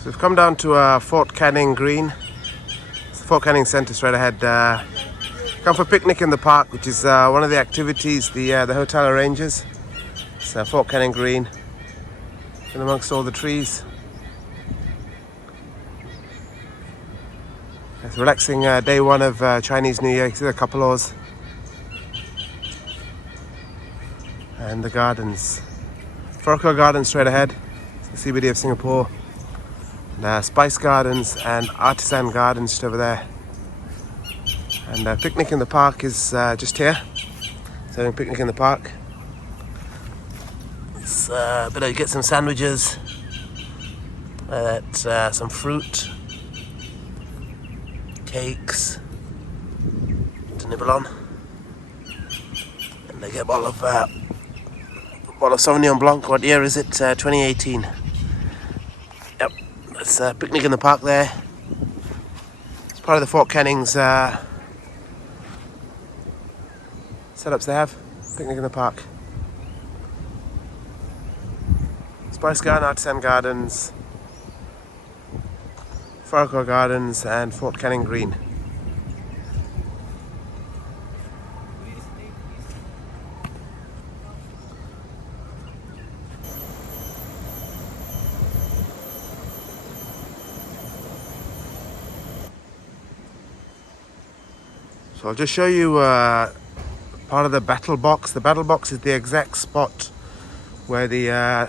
So we've come down to Fort Canning Green. It's the Fort Canning Centre straight ahead. Come for a picnic in the park, which is one of the activities the hotel arranges. It's Fort Canning Green, in amongst all the trees. It's a relaxing day one of Chinese New Year. You see the cupolas and the gardens. Raffles Gardens straight ahead. It's the CBD of Singapore. And, Spice Gardens and Artisan Gardens just over there. And picnic in the park is just here. So having a picnic in the park. It's better get some sandwiches, some fruit, cakes to nibble on, and they get a bottle of Sauvignon Blanc. What year is it? 2018. Yep, it's a picnic in the park there. It's part of the Fort Canning's setups they have. Picnic in the park. Spice Garden, Artisan Gardens, Raffles Gardens and Fort Canning Green. So I'll just show you part of the battle box. The battle box is the exact spot where the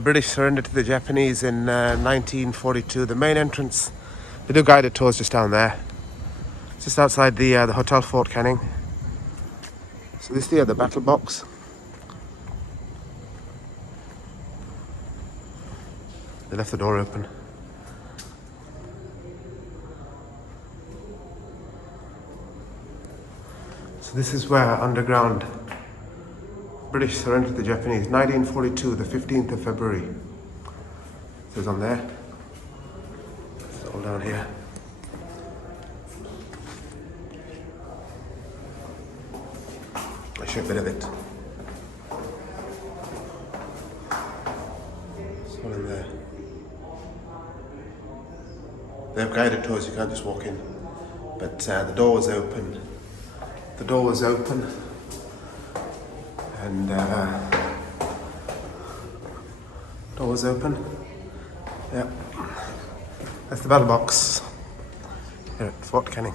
British surrendered to the Japanese in 1942. The main entrance, they do guided tours just down there. It's just outside the Hotel Fort Canning. So this is the battle box. They left the door open. So this is where underground British surrendered to the Japanese, 1942, the 15th of February. It says on there. It's all down here. I'll show you a bit of it. It's all in there. They have guided tours, you can't just walk in. But the door was open. The door was open. And door was open. Yep. That's the battle box here at Fort Canning.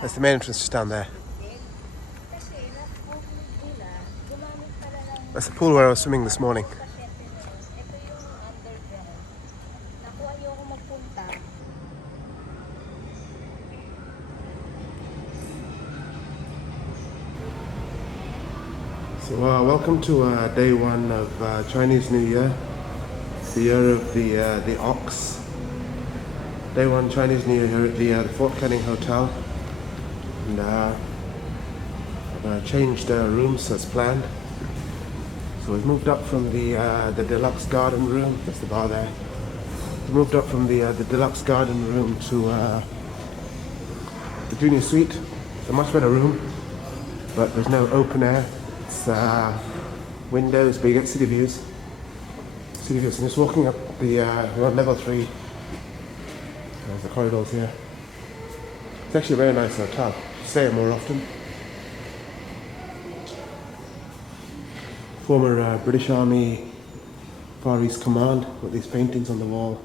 That's the main entrance just down there. That's the pool where I was swimming this morning. So welcome to day one of Chinese New Year, the year of the ox. Day one Chinese New Year here at the Fort Canning Hotel, and I've changed rooms as planned. So we've moved up from the Deluxe Garden Room. That's the bar there. We moved up from the Deluxe Garden Room to the Junior Suite. It's a much better room, but there's no open air. It's windows, but you get city views. City views. And just walking up we're on level 3. There's the corridors here. It's actually a very nice hotel. Stay here more often. Former British Army Far East Command. Got these paintings on the wall.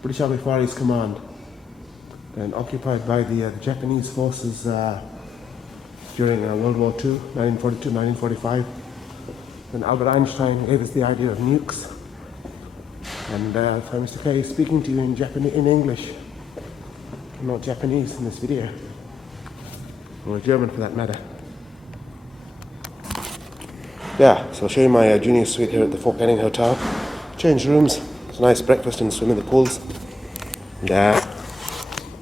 British Army Far East Command. Then occupied by the Japanese forces during World War II, 1942, 1945. Then Albert Einstein gave us the idea of nukes. And so Mr. K is speaking to you in English. I'm not Japanese in this video. Or German for that matter. Yeah, so I'll show you my junior suite here at the Fort Canning Hotel. Change rooms. It's a nice breakfast and swim in the pools. And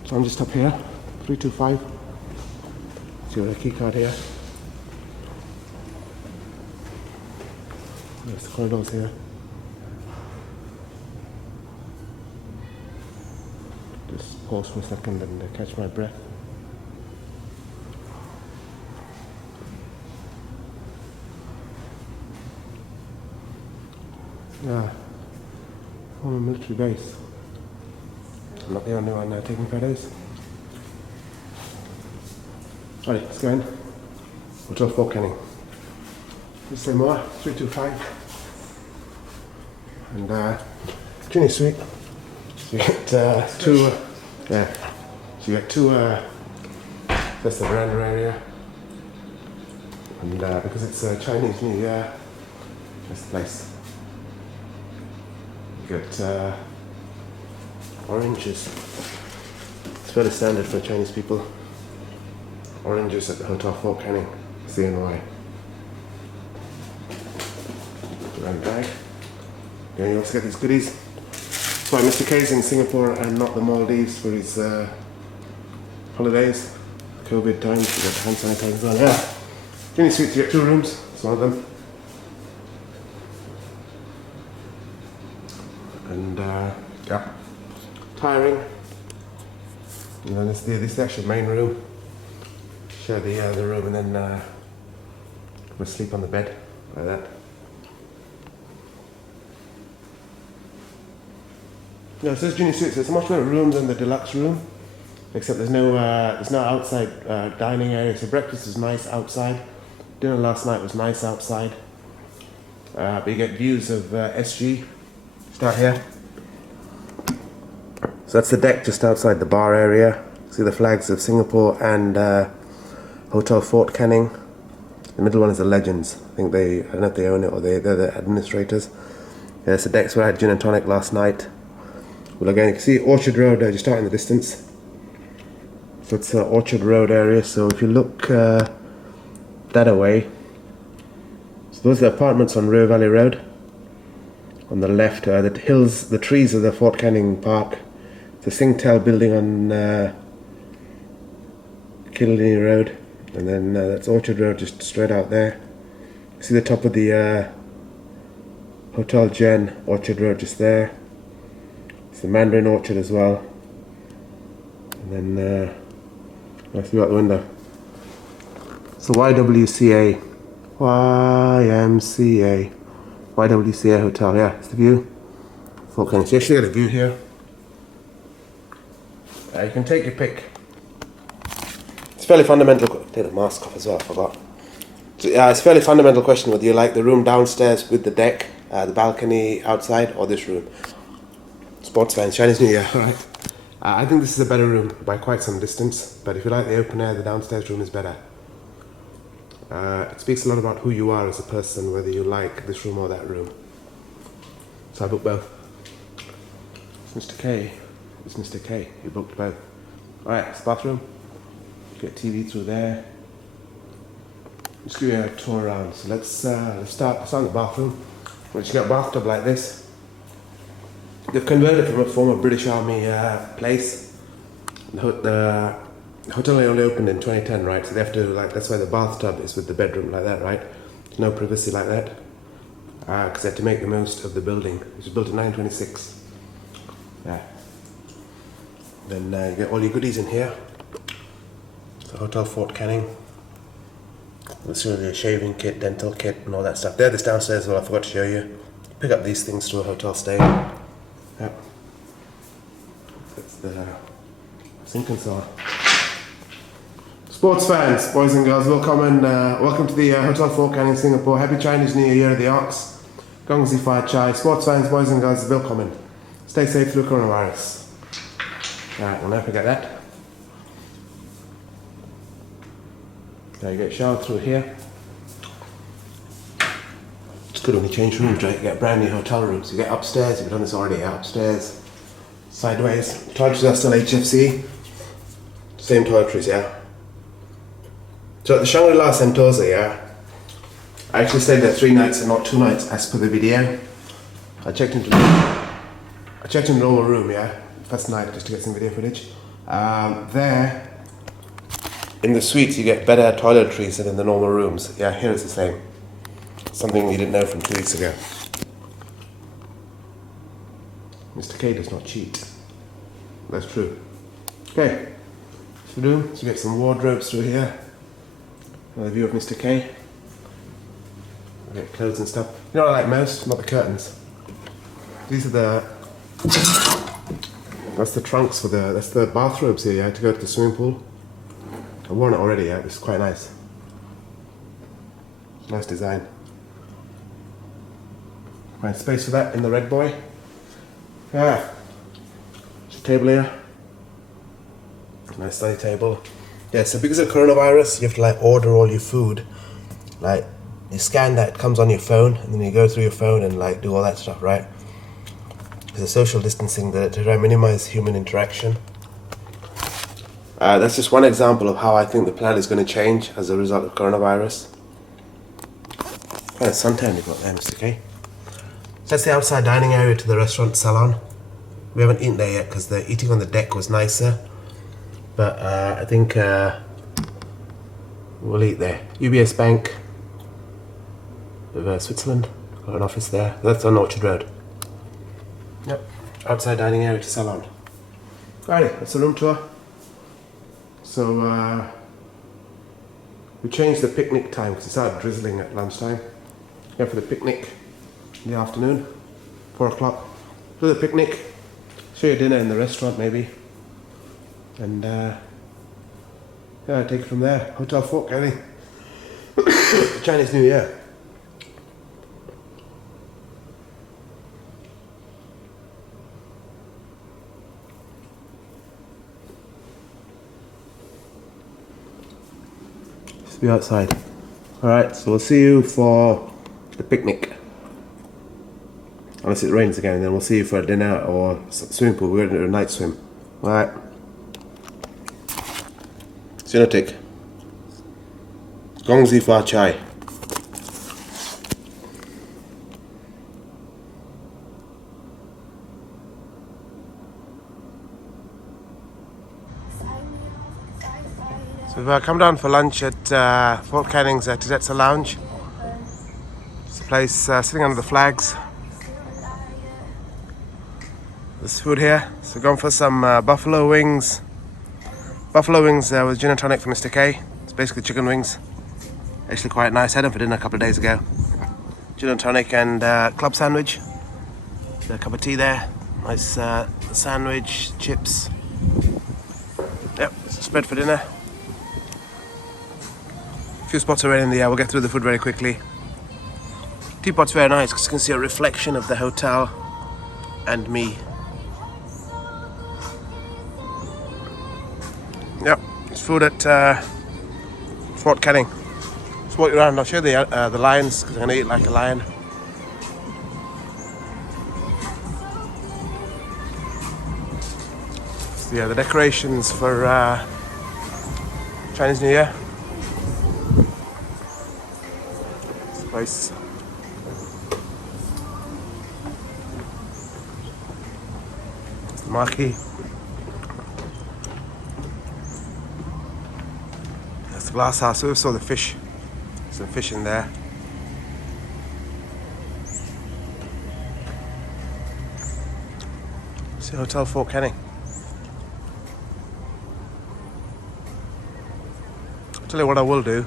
so I'm just up here, 325. See the key card here. There's the corridors here. Just pause for a second and catch my breath. Yeah. Former military base. I'm not the only one taking photos. Alright, let's go in. Hotel Fort Canning. Just say more, 325. And Ginny Suite. So you get two, yeah. So you get two, that's the veranda area. And because it's Chinese New Year, that's the place. You get oranges. It's fairly standard for Chinese people. Oranges at the Hotel Fort Canning, CNY. Around the bag. Yeah, you also get these goodies. That's why Mr. K's in Singapore and not the Maldives for his holidays. COVID times, you got hand sanitizer on. Yeah. Ginny Suite, you get 2 rooms. It's one of them. And yeah, tiring. And then this is the actual main room. Share the room, and then we'll sleep on the bed like that. No, so this Ginny Suite, so it's a much better room than the deluxe room, except there's no outside dining area. So breakfast is nice outside. Dinner last night was nice outside. But you get views of SG. Start here. So that's the deck just outside the bar area. See the flags of Singapore and Hotel Fort Canning. The middle one is the Legends. I think I don't know if they own it or they're the administrators. Yeah, it's the decks where I had gin and tonic last night. Well, again, you can see Orchard Road just out in the distance. So it's Orchard Road area. So if you look that away, so those are the apartments on River Valley Road. On the left, the hills, the trees of the Fort Canning Park. The Singtel building on Killiney Road, and then that's Orchard Road just straight out there. You see the top of the Hotel Jen, Orchard Road just there. It's the Mandarin Orchard as well. And then let's look out the window. So YWCA Hotel, yeah, it's the view. Fort Canning. So you actually got a view here. You can take your pick. It's fairly fundamental. Take the mask off as well, I forgot. So, it's a fairly fundamental question whether you like the room downstairs with the deck, the balcony outside, or this room. Sports fans, Chinese New Year, alright. I think this is a better room by quite some distance, but if you like the open air, the downstairs room is better. It speaks a lot about who you are as a person, whether you like this room or that room. So I booked both. It's Mr. K. It's Mr. K. You booked both. Alright, it's the bathroom. You get TV through there. Just give you a tour around. So let's start in the bathroom. Once you get a bathtub like this, they've converted it from a former British Army place. The hotel only opened in 2010, right? So they have to, that's why the bathtub is with the bedroom like that, right? There's no privacy like that. Because they had to make the most of the building. It was built in 1926. Yeah. Then you get all your goodies in here. So Hotel Fort Canning. Let's show you a shaving kit, dental kit, and all that stuff. They're this downstairs as well, I forgot to show you. Pick up these things to a hotel stay. Yep. That's the sink and so on. Sports fans, boys and girls, welcome to the Hotel Fort Canning, Singapore. Happy Chinese New Year of the Ox. Gong Xi Fa Chai. Sports fans, boys and girls, welcome. Stay safe through coronavirus. Alright, we'll never forget that. Now you get showered through here. It's good when you change rooms, right? You get brand new hotel rooms. You get upstairs, you've done this already, upstairs. Sideways. Toiletries are still HFC. Same toiletries, yeah. So at the Shangri-La Sentosa, yeah, I actually stayed there 3 nights and not 2 nights as per the video. I checked into the normal room, yeah, first night just to get some video footage. There, in the suites you get better toiletries than in the normal rooms. Yeah, here it's the same. Something you didn't know from 2 weeks ago. Mr. K does not cheat. That's true. Okay, so you get some wardrobes through here. Another view of Mr. K. You get clothes and stuff. You know what I like most? Not the curtains. These are that's the trunks for that's the bathrobes here, yeah, to go to the swimming pool. I've worn it already, yeah, it's quite nice. Nice design. Find space for that in the red boy. Yeah. There's a table here. Nice study table. Yeah, so because of coronavirus, you have to like order all your food. Like, you scan that, it comes on your phone, and then you go through your phone and like do all that stuff, right? There's a social distancing there to try and minimize human interaction. That's just one example of how I think the planet is going to change as a result of coronavirus. What kind of suntan you got there, Mr. K? That's the outside dining area to the restaurant salon. We haven't eaten there yet because the eating on the deck was nicer. But I think we'll eat there. UBS Bank of Switzerland. Got an office there. That's on Orchard Road. Yep. Outside dining area to salon. Alrighty, that's the room tour. So we changed the picnic time because it started drizzling at lunchtime. Yeah, for the picnic in the afternoon, 4 o'clock. Do the picnic, show you dinner in the restaurant maybe, and yeah, take it from there. Hotel Fort Canning. Chinese New Year. Just be outside. Alright, so we'll see you for the picnic. Unless it rains again, then we'll see you for a dinner or swimming pool. We're going to do a night swim. Alright. Sinotik. Gongzi Fa Chai. So we've come down for lunch at Fort Canning's Tedetza Lounge. It's a place sitting under the flags. There's food here. So we're going for some buffalo wings. Buffalo wings with gin and tonic for Mr. K. It's basically chicken wings. Actually quite nice. Had them for dinner a couple of days ago. Gin and tonic and club sandwich. A cup of tea there. Nice sandwich, chips. Yep, it's a spread for dinner. A few spots already in the air. We'll get through the food very quickly. Teapot's very nice because you can see a reflection of the hotel and me. Yep, it's food at Fort Canning. Just walk around. I'll show you the lions because I'm going to eat like a lion. So yeah, the decorations for Chinese New Year. This place. It's the marquee. That's the glass house. We saw the fish. Some fish in there. See Hotel Fort Canning. I'll tell you what I will do.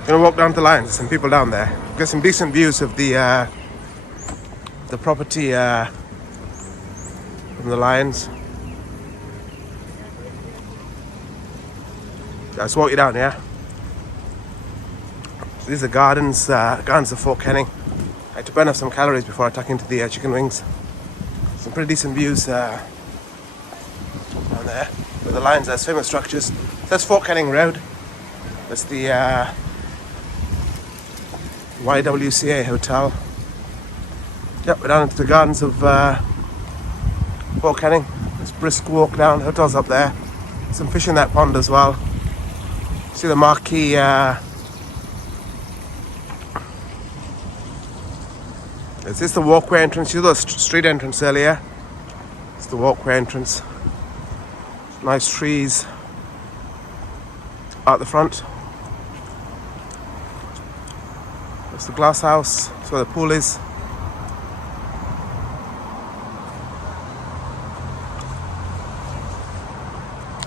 I'm gonna walk down to the lines. There's some people down there. Get some decent views of the property from the lions. Let's walk you down, yeah? So these are gardens of Fort Canning. I had to burn off some calories before I tuck into the chicken wings. Some pretty decent views down there. With the lions, there's famous structures. That's Fort Canning Road. That's the YWCA Hotel. Yep, we're down into the gardens of Fort Canning. It's a brisk walk down. Hotel's up there. Some fish in that pond as well. See the marquee. Is this the walkway entrance? You saw the street entrance earlier. It's the walkway entrance. Nice trees out the front. That's the glass house. That's where the pool is.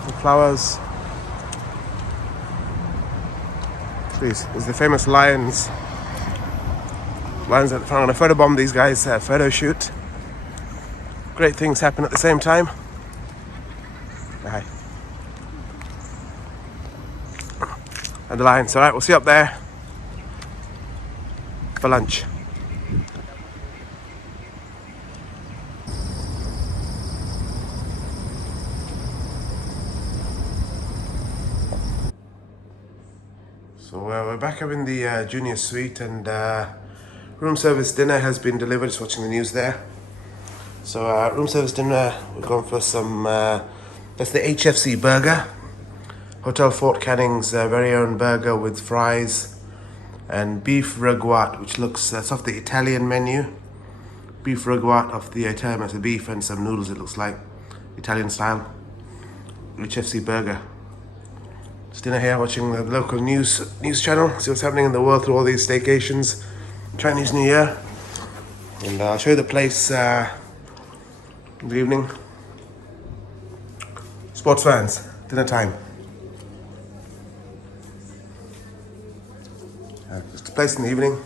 The flowers. Please, there's the famous lions. Lines at the front. I'm going to photobomb these guys, photo shoot. Great things happen at the same time. Hi. And the lines. Alright, we'll see you up there for lunch. So we're back up in the junior suite, and room service dinner has been delivered. Just watching the news there. So room service dinner, we're going for some, that's the HFC burger. Hotel Fort Canning's very own burger with fries and beef ragout, which looks, that's off the Italian menu. Beef ragout off the Italian, that's the beef and some noodles, it looks like. Italian style. HFC burger. It's dinner here, watching the local news channel, see what's happening in the world through all these staycations. Chinese New Year. And I'll show you the place in the evening. Sports fans, dinner time. Just a place in the evening.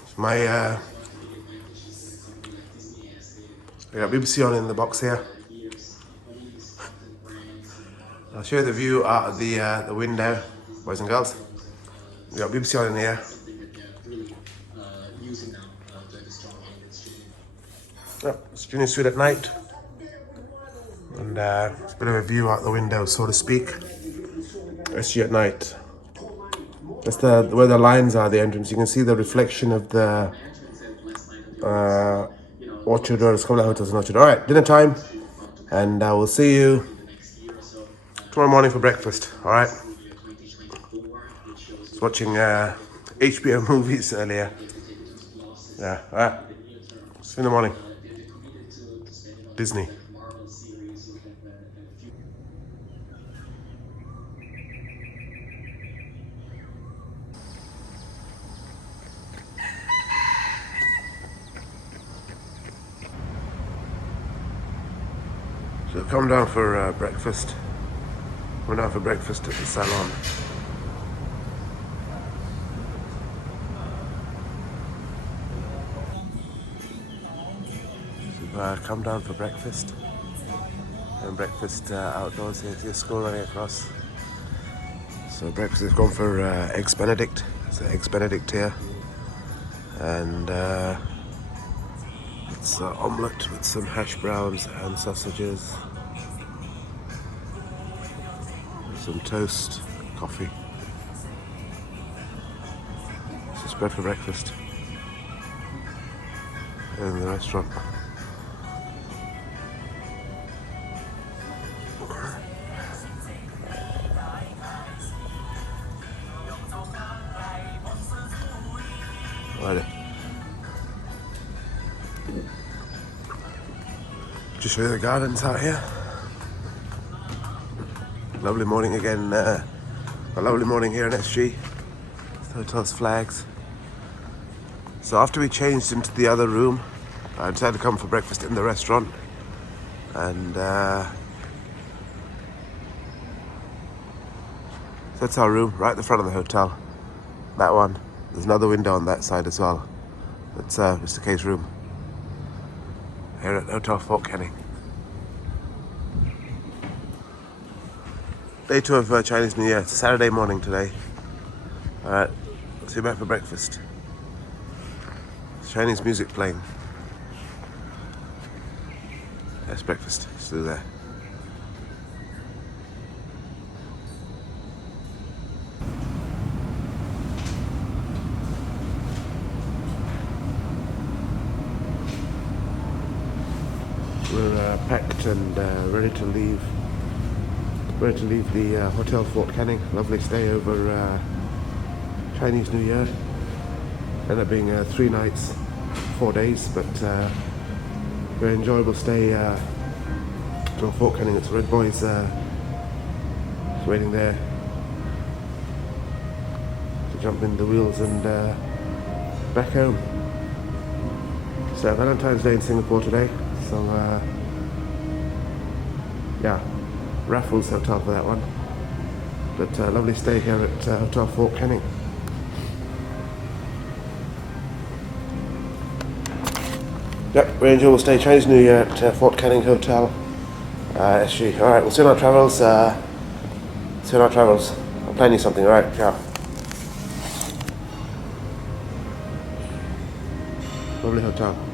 It's my I got BBC on in the box here. I'll show you the view out of the window, boys and girls. We got BBC on in here. Oh, it's junior suite at night, and it's a bit of a view out the window, so to speak. SG at night. That's where the lines are, the entrance. You can see the reflection of the Orchard Road. It's called the Hotels in Orchard. All right, dinner time, and we'll see you tomorrow morning for breakfast. All right. I was watching HBO movies earlier. Yeah. All right. See you in the morning. Disney. So come down for breakfast. We're down for breakfast at the salon. So come down for breakfast. And breakfast outdoors here. See a school running across. So breakfast is gone for eggs Benedict. So eggs Benedict here. And it's omelette with some hash browns and sausages. Some toast, coffee. This is bread for breakfast in the restaurant. Righty. Just show you the gardens out here. Lovely morning again, a lovely morning here in SG. The hotel's flags. So after we changed into the other room, I decided to come for breakfast in the restaurant. And that's our room, right at the front of the hotel. That one. There's another window on that side as well. That's Mr. K's room. Here at Hotel Fort Canning. Day 2 of Chinese New Year. It's a Saturday morning today. Alright, see you back for breakfast. Chinese music playing. That's breakfast. Still there. We're packed and ready to leave. Ready to leave the Hotel Fort Canning. Lovely stay over Chinese New Year. Ended up being 3 nights, 4 days, but very enjoyable stay to Fort Canning. It's Red Boys waiting there to jump in the wheels and back home. So Valentine's Day in Singapore today. So yeah, Raffles Hotel for that one. But lovely stay here at Hotel Fort Canning. Yep, Ranger will stay Chinese New Year at Fort Canning Hotel, SG. Alright, we'll see you on our travels. See you on our travels. I'll plan you something, alright? Ciao. Lovely hotel.